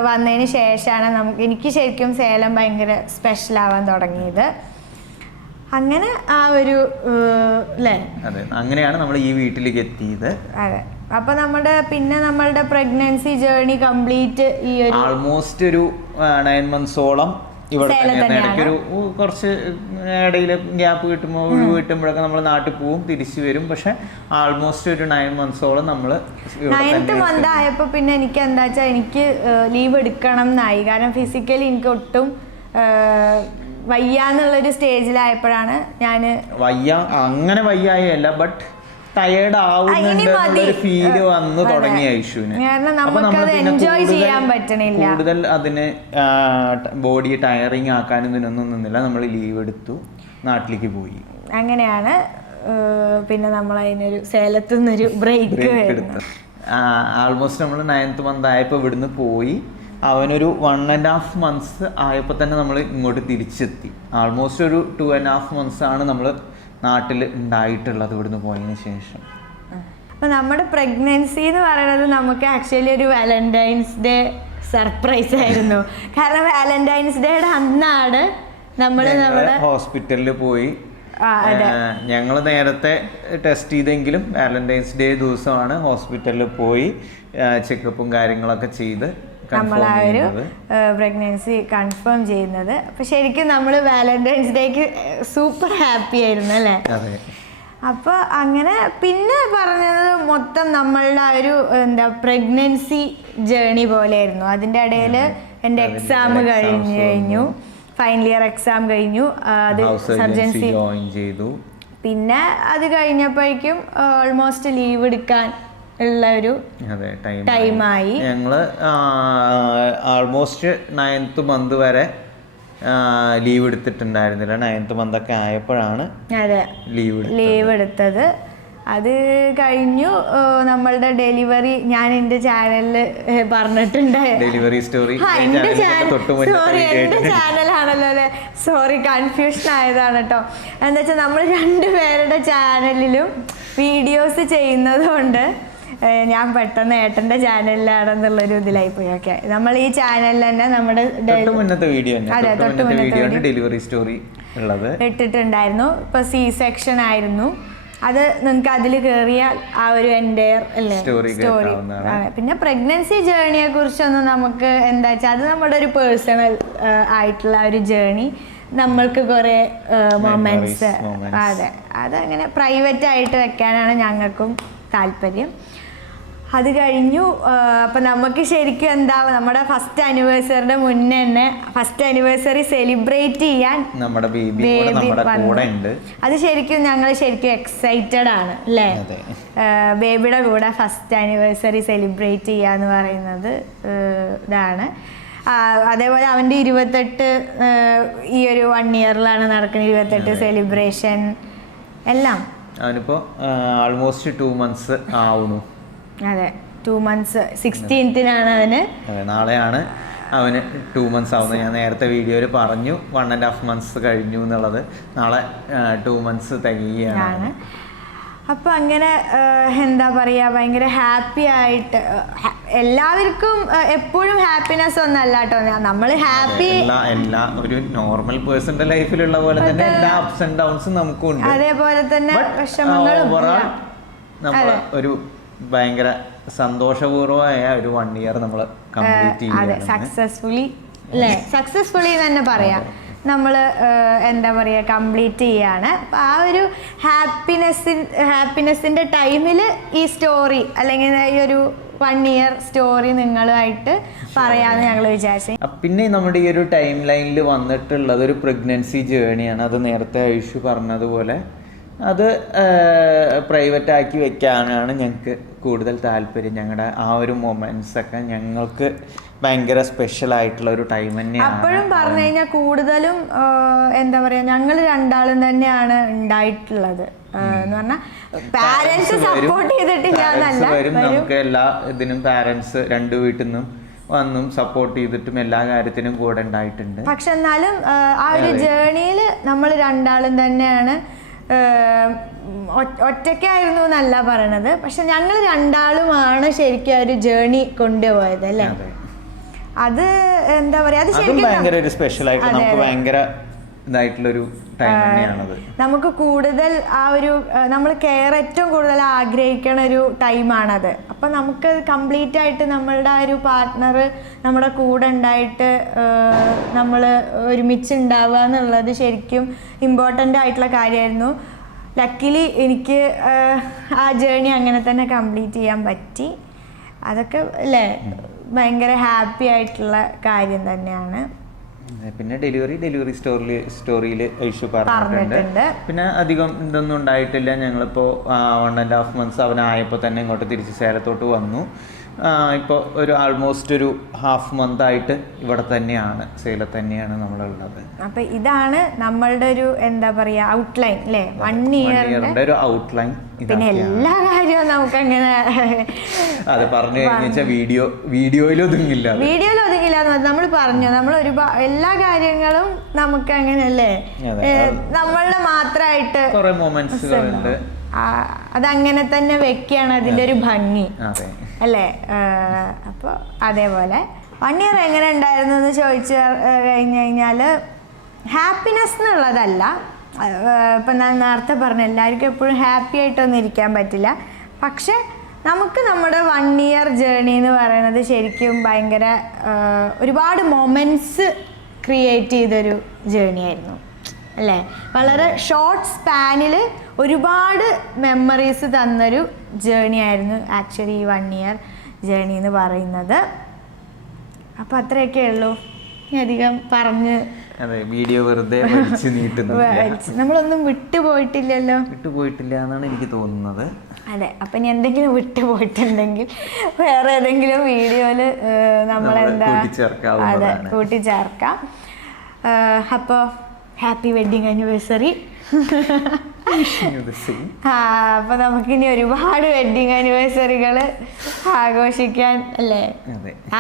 വന്നതിന് ശേഷമാണ് എനിക്ക് ശരിക്കും സേലം ഭയങ്കര സ്പെഷ്യൽ ആവാൻ തുടങ്ങിയത്. അങ്ങനെ ആ ഒരു അല്ലേ, അതെ, അങ്ങനെയാണ് നമ്മൾ ഈ വീട്ടിലേക്ക് എത്തിയത്. അതെ. അപ്പൊ നമ്മളുടെ പ്രഗ്നൻസി ജേർണി കംപ്ലീറ്റ് ഈ ഒരു ആൾമോസ്റ്റ് ഒരു 9 മന്ത്സോളം ഇവിടെ ഇടയ്ക്കൊരു കുറച്ച് ഇടയിൽ ഗ്യാപ്പ് കിട്ടുമ്പോൾ ഒഴിവ് കിട്ടുമ്പോഴൊക്കെ നമ്മൾ നാട്ടിൽ പോവും, തിരിച്ചു വരും. പക്ഷെ ആൾമോസ്റ്റ് ഒരു 9 മന്ത്സോളം നമ്മൾ 9th മന്ത് ആയപ്പോൾ പിന്നെ എനിക്ക് എന്താ വെച്ചാൽ എനിക്ക് ലീവ് എടുക്കണം എന്നായി. കാരണം ഫിസിക്കലി എനിക്ക് ഒട്ടും വയ്യാന്നുള്ളൊരു സ്റ്റേജിലായപ്പോഴാണ് ഞാൻ അങ്ങനെ വയ്യായല്ല, ബട്ട് ടയേർഡ് ആവുന്നുണ്ട് ഫീല് വന്നു തുടങ്ങി ഐഷുവിന്. അപ്പൊ നമ്മൾ എൻജോയ് ചെയ്യാൻ പറ്റണില്ല, കൂടുതൽ അതിന് ബോഡി ടയറിങ് ആക്കാനും ഇതിനൊന്നും നിന്നില്ല. നമ്മൾ ലീവ് എടുത്തു, നാട്ടിലേക്ക് പോയി. അങ്ങനെയാണ് പിന്നെ നമ്മൾ അതിനൊരു സേലത്തു നിന്നൊരു ബ്രേക്ക് എടുത്തു. ആൾമോസ്റ്റ് നമ്മൾ 9th മന്ത് ആയപ്പോൾ ഇവിടുന്ന് പോയി. അവനൊരു 1.5 മന്ത്സ് ആയപ്പോൾ തന്നെ നമ്മൾ ഇങ്ങോട്ട് തിരിച്ചെത്തി. ആൾമോസ്റ്റ് ഒരു 2.5 മന്ത്സ് ആണ് നമ്മൾ നാട്ടിൽ ഉണ്ടായിട്ടുള്ളത് ഇവിടുന്ന് പോയതിന് ശേഷം. അപ്പോൾ നമ്മുടെ പ്രഗ്നൻസി എന്ന് പറയുന്നത് നമുക്ക് ആക്ച്വലി ഒരു വാലന്റൈൻസ് ഡേ സർപ്രൈസ് ആയിരുന്നു. കാരണം വാലന്റൈൻസ് ഡേയുടെ അന്നാണ് നമ്മൾ നമ്മുടെ ഹോസ്പിറ്റലിൽ പോയി. ഞങ്ങൾ നേരത്തെ ടെസ്റ്റ് ചെയ്തെങ്കിലും വാലന്റൈൻസ് ഡേ ദിവസമാണ് ഹോസ്പിറ്റലിൽ പോയി ചെക്കപ്പും കാര്യങ്ങളൊക്കെ ചെയ്ത് നമ്മൾ ആ ഒരു പ്രഗ്നൻസി കൺഫേം ചെയ്യുന്നത്. അപ്പം ശരിക്കും നമ്മൾ വാലന്റൈൻസ് ഡേക്ക് സൂപ്പർ ഹാപ്പി ആയിരുന്നു അല്ലേ. അപ്പോൾ അങ്ങനെ പിന്നെ പറഞ്ഞത് മൊത്തം നമ്മളുടെ ആ ഒരു പ്രഗ്നൻസി ജേർണി പോലെയായിരുന്നു. അതിൻ്റെ ഇടയിൽ എൻ്റെ എക്സാം കഴിഞ്ഞു, ഫൈനൽ ഇയർ എക്സാം കഴിഞ്ഞു, അത് സർജൻസി ജോയിൻ ചെയ്തു. പിന്നെ അത് കഴിഞ്ഞപ്പോഴേക്കും ഓൾമോസ്റ്റ് ലീവ് എടുക്കാൻ ഉള്ള ഒരു ടൈമായി. ഞങ്ങള് ആൾമോസ്റ്റ് 9th മന്ത് വരെ ലീവ് എടുത്തിട്ടുണ്ടായിരുന്നില്ല. 9th മന്തൊക്കെ ആയപ്പോഴാണ് ലീവ് എടുത്തത്. അത് കഴിഞ്ഞു നമ്മളുടെ ഡെലിവറി. ഞാൻ എൻ്റെ ചാനലിൽ പറഞ്ഞിട്ടുണ്ട്, ഡെലിവറി സ്റ്റോറി. എൻ്റെ ചാനലാണല്ലോ അല്ലേ, സോറി കൺഫ്യൂഷൻ ആയതാണ് കേട്ടോ. എന്താ വെച്ചാൽ നമ്മൾ 2 പേരുടെ ചാനലിലും വീഡിയോസ് ചെയ്യുന്നത് കൊണ്ട് ഞാൻ പെട്ടെന്ന് ഏട്ടൻ്റെ ചാനലിലാണെന്നുള്ളൊരു ഇതിലായി പോയി. ഓക്കെ, നമ്മൾ ഈ ചാനലിൽ തന്നെ നമ്മുടെ ഡെലിവറി സ്റ്റോറി ഇട്ടിട്ടുണ്ടായിരുന്നു. ഇപ്പോൾ C-section ആയിരുന്നു. അത് നിങ്ങൾക്ക് അതിൽ കയറിയ ആ ഒരു എൻ്റെയർ അല്ലേ സ്റ്റോറി. പിന്നെ പ്രഗ്നൻസി ജേണിയെ കുറിച്ചൊന്നും നമുക്ക് എന്താ വെച്ചാൽ അത് നമ്മുടെ ഒരു പേഴ്സണൽ ആയിട്ടുള്ള ഒരു ജേണി, നമ്മൾക്ക് കുറേ മൊമെന്റ്സ്, അതെ, അതങ്ങനെ പ്രൈവറ്റ് ആയിട്ട് വെക്കാനാണ് ഞങ്ങൾക്കും താല്പര്യം. അത് കഴിഞ്ഞു. അപ്പം നമുക്ക് ശരിക്കും എന്താ നമ്മുടെ ഫസ്റ്റ് ആനിവേഴ്സറിയുടെ മുന്നേ തന്നെ ഫസ്റ്റ് ആനിവേഴ്സറി സെലിബ്രേറ്റ് ചെയ്യാൻ നമ്മുടെ ബേബി വന്നു. അത് ശരിക്കും ഞങ്ങൾ ശരിക്കും എക്സൈറ്റഡ് ആണ് അല്ലേ, ബേബിയുടെ കൂടെ ഫസ്റ്റ് ആനിവേഴ്സറി സെലിബ്രേറ്റ് ചെയ്യുക എന്ന് പറയുന്നത് ഇതാണ്. അതേപോലെ അവൻ്റെ 28 ഈ ഒരു 1 ഇയറിലാണ് നടക്കുന്നത്. 28 സെലിബ്രേഷൻ എല്ലാം അവനിപ്പോ ആൾമോസ്റ്റ് 2 months ആവുന്നു. അതെ, 2 months 16th-നാണ് അവന്. നാളെയാണ് അവന് 2 months ആവുന്നത്. ഞാൻ നേരത്തെ വീഡിയോയിൽ പറഞ്ഞു 1.5 months കഴിഞ്ഞു എന്നുള്ളത്. നാളെ 2 months തികയാണ്. അപ്പം അങ്ങനെ എന്താ പറയുക, ഭയങ്കര ഹാപ്പി ആയിട്ട് എല്ലാവർക്കും എപ്പോഴും ഹാപ്പിനെസ് ഒന്നല്ല കേട്ടോ. നമ്മൾ ഹാപ്പി എല്ലാ ഒരു നോർമൽ പേഴ്സന്റെ ലൈഫിലുള്ള പോലെ തന്നെ എല്ലാ അപ്സ് ആൻഡ് ഡൗൺസും നമുക്കുണ്ട്. അതേപോലെ തന്നെ വിഷമങ്ങളും ഒരു ഭയങ്കര സന്തോഷപൂർവമായ ഒരു 1 year നമ്മൾ കംപ്ലീറ്റ് ചെയ്തു. സക്സസ്ഫുള്ളി തന്നെ പറയാം. നമ്മൾ എന്താ പറയുക കംപ്ലീറ്റ് ചെയ്യാണ്. അപ്പം ആ ഒരു ഹാപ്പിനെസ്സിൻ്റെ ടൈമിൽ ഈ സ്റ്റോറി അല്ലെങ്കിൽ ഈ ഒരു 1 year സ്റ്റോറി നിങ്ങളുമായിട്ട് പറയാമെന്ന് ഞങ്ങൾ വിചാരിച്ചു. പിന്നെ നമ്മുടെ ഈ ഒരു ടൈം ലൈനിൽ വന്നിട്ടുള്ളത് ഒരു പ്രഗ്നൻസി ജേണിയാണ്. അത് നേരത്തെ ഐഷു പറഞ്ഞതുപോലെ അത് പ്രൈവറ്റ് ആക്കി വെക്കാനാണ് ഞങ്ങൾക്ക് കൂടുതൽ താല്പര്യം. ഞങ്ങളുടെ ആ ഒരു മൊമെന്റ്സ് ഒക്കെ ഞങ്ങൾക്ക് ഭയങ്കര സ്പെഷ്യൽ ആയിട്ടുള്ള ഒരു ടൈം തന്നെയാണ്. അപ്പോഴും പറഞ്ഞു കഴിഞ്ഞാൽ കൂടുതലും എന്താ പറയാ, ഞങ്ങൾ രണ്ടാളും തന്നെയാണ് ഉണ്ടായിട്ടുള്ളത് എന്ന് പറഞ്ഞാൽ പാരന്റ്സ് സപ്പോർട്ട് ചെയ്തിട്ടില്ല എന്നല്ല, നമുക്ക് എല്ലാ ഇതിനും പാരന്റ്സ് 2 വീട്ടിൽ നിന്നും വന്നും സപ്പോർട്ട് ചെയ്തിട്ടും എല്ലാ കാര്യത്തിനും കൂടെ ഉണ്ടായിട്ടുണ്ട്. പക്ഷെ എന്നാലും ആ ഒരു ജേണിയിൽ നമ്മൾ രണ്ടാളും തന്നെയാണ്. ഒറ്റയ്ക്കായിരുന്നു എന്നല്ല പറയണത്, പക്ഷെ ഞങ്ങൾ രണ്ടാളുമാണ് ശരിക്കും ഒരു ജേണി കൊണ്ടുപോയത് അല്ലേ. അത് എന്താ പറയാ, അത് ശരിക്കും ഭയങ്കര ഒരു സ്പെഷ്യൽ ആയിട്ട് നമുക്ക് ഭയങ്കര ഇതായിട്ടുള്ളൊരു ടൈം തന്നെയാണത്. നമുക്ക് കൂടുതൽ ആ ഒരു നമ്മൾ കെയർ ഏറ്റവും കൂടുതൽ ആഗ്രഹിക്കുന്ന ഒരു ടൈമാണത്. അപ്പം നമുക്ക് കംപ്ലീറ്റ് ആയിട്ട് നമ്മളുടെ ആ ഒരു പാർട്ട്ണർ നമ്മുടെ കൂടെ ഉണ്ടായിട്ട് നമ്മൾ ഒരുമിച്ച് ഉണ്ടാവുക എന്നുള്ളത് ശരിക്കും ഇമ്പോർട്ടൻ്റ് ആയിട്ടുള്ള കാര്യമായിരുന്നു. ലക്കിലി എനിക്ക് ആ ജേണി അങ്ങനെ തന്നെ കംപ്ലീറ്റ് ചെയ്യാൻ പറ്റി. അതൊക്കെ അല്ലേ ഭയങ്കര ഹാപ്പി ആയിട്ടുള്ള കാര്യം തന്നെയാണ്. പിന്നെ ഡെലിവറി സ്റ്റോറിയിൽ ഐഷു പറഞ്ഞിട്ടുണ്ട്. പിന്നെ അധികം ഇതൊന്നും ഉണ്ടായിട്ടില്ല. ഞങ്ങളിപ്പോൾ 1.5 months അവനായപ്പോൾ തന്നെ ഇങ്ങോട്ട് തിരിച്ച് സേലത്തോട്ട് വന്നു. ഇപ്പോൾ ഒരു ആൾമോസ്റ്റ് ഒരു 1/2 month ആയിട്ട് ഇവിടെ തന്നെയാണ്, സേലത്ത് തന്നെയാണ് നമ്മളുള്ളത്. അപ്പം ഇതാണ് നമ്മളുടെ ഒരു എന്താ പറയുക ഔട്ട്ലൈൻ അല്ലേ, 1 ഇയറിന്റെ ഒരു ഔട്ട്ലൈൻ. പിന്നെ എല്ലാ കാര്യവും നമുക്ക് അങ്ങനെ അത് പറഞ്ഞു കഴിഞ്ഞാൽ വീഡിയോയിൽ ഒതുങ്ങില്ല നമ്മൾ പറഞ്ഞു. നമ്മൾ എല്ലാ കാര്യങ്ങളും നമുക്ക് അങ്ങനെയല്ലേ നമ്മളുടെ മാത്രമായിട്ട് കുറെ മൊമെന്റ്സുകളുണ്ട്. അതങ്ങനെ തന്നെ വെക്കുകയാണ് അതിൻ്റെ ഒരു ഭംഗി അല്ലേ. അപ്പോൾ അതേപോലെ 1 year എങ്ങനെ ഉണ്ടായിരുന്നു എന്ന് ചോദിച്ചു കഴിഞ്ഞു കഴിഞ്ഞാൽ ഹാപ്പിനെസ് എന്നുള്ളതല്ല. ഇപ്പം ഞാൻ നേരത്തെ പറഞ്ഞു എല്ലാവർക്കും എപ്പോഴും ഹാപ്പി ആയിട്ടൊന്നും ഇരിക്കാൻ പറ്റില്ല. പക്ഷെ നമുക്ക് നമ്മുടെ 1 year ജേണി എന്ന് പറയുന്നത് ശരിക്കും ഭയങ്കര ഒരുപാട് മൊമെൻറ്റ്സ് ക്രിയേറ്റ് ചെയ്തൊരു ജേണി ആയിരുന്നു അല്ലേ. വളരെ ഷോർട്ട് സ്പാനിൽ ഒരുപാട് മെമ്മറീസ് തന്നൊരു ജേണി ആയിരുന്നു ആക്ച്വലി ഈ 1 year ജേണി എന്ന് പറയുന്നത്. അപ്പം അത്രയൊക്കെ ഉള്ളൂ. അധികം പറഞ്ഞ് വീഡിയോ വെറുതെ നമ്മളൊന്നും വിട്ടുപോയിട്ടില്ല എന്നാണ് എനിക്ക് തോന്നുന്നത്. അതെ, അപ്പം ഇനി എന്തെങ്കിലും വിട്ടുപോയിട്ടുണ്ടെങ്കിൽ വേറെ ഏതെങ്കിലും വീഡിയോയിൽ നമ്മളെന്താ അതെ കൂട്ടിച്ചേർക്കാം. അപ്പോൾ ഹാപ്പി വെഡിങ് ആനിവേഴ്സറി. അപ്പൊ നമുക്കിനി ഒരുപാട് വെഡിങ് ആനിവേഴ്സറികൾ ആഘോഷിക്കാൻ അല്ലേ,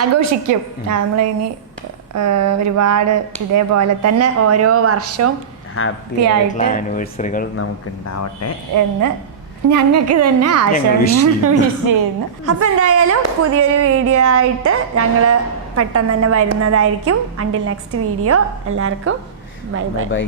ആഘോഷിക്കും നമ്മളിനി ഒരുപാട്. ഇതേപോലെ തന്നെ ഓരോ വർഷവും ഹാപ്പി ആയിട്ടുള്ള ആനിവേഴ്സറികൾ നമുക്ക് ഉണ്ടാവട്ടെ എന്ന് ഞങ്ങൾക്ക് തന്നെ ഞങ്ങൾ wish ചെയ്യുന്നു. വിഷ് ചെയ്യുന്നു. അപ്പൊ എന്തായാലും പുതിയൊരു വീഡിയോ ആയിട്ട് ഞങ്ങൾ പെട്ടെന്ന് തന്നെ വരുന്നതായിരിക്കും. Until next video. എല്ലാവർക്കും ബൈ ബൈ. ബൈ.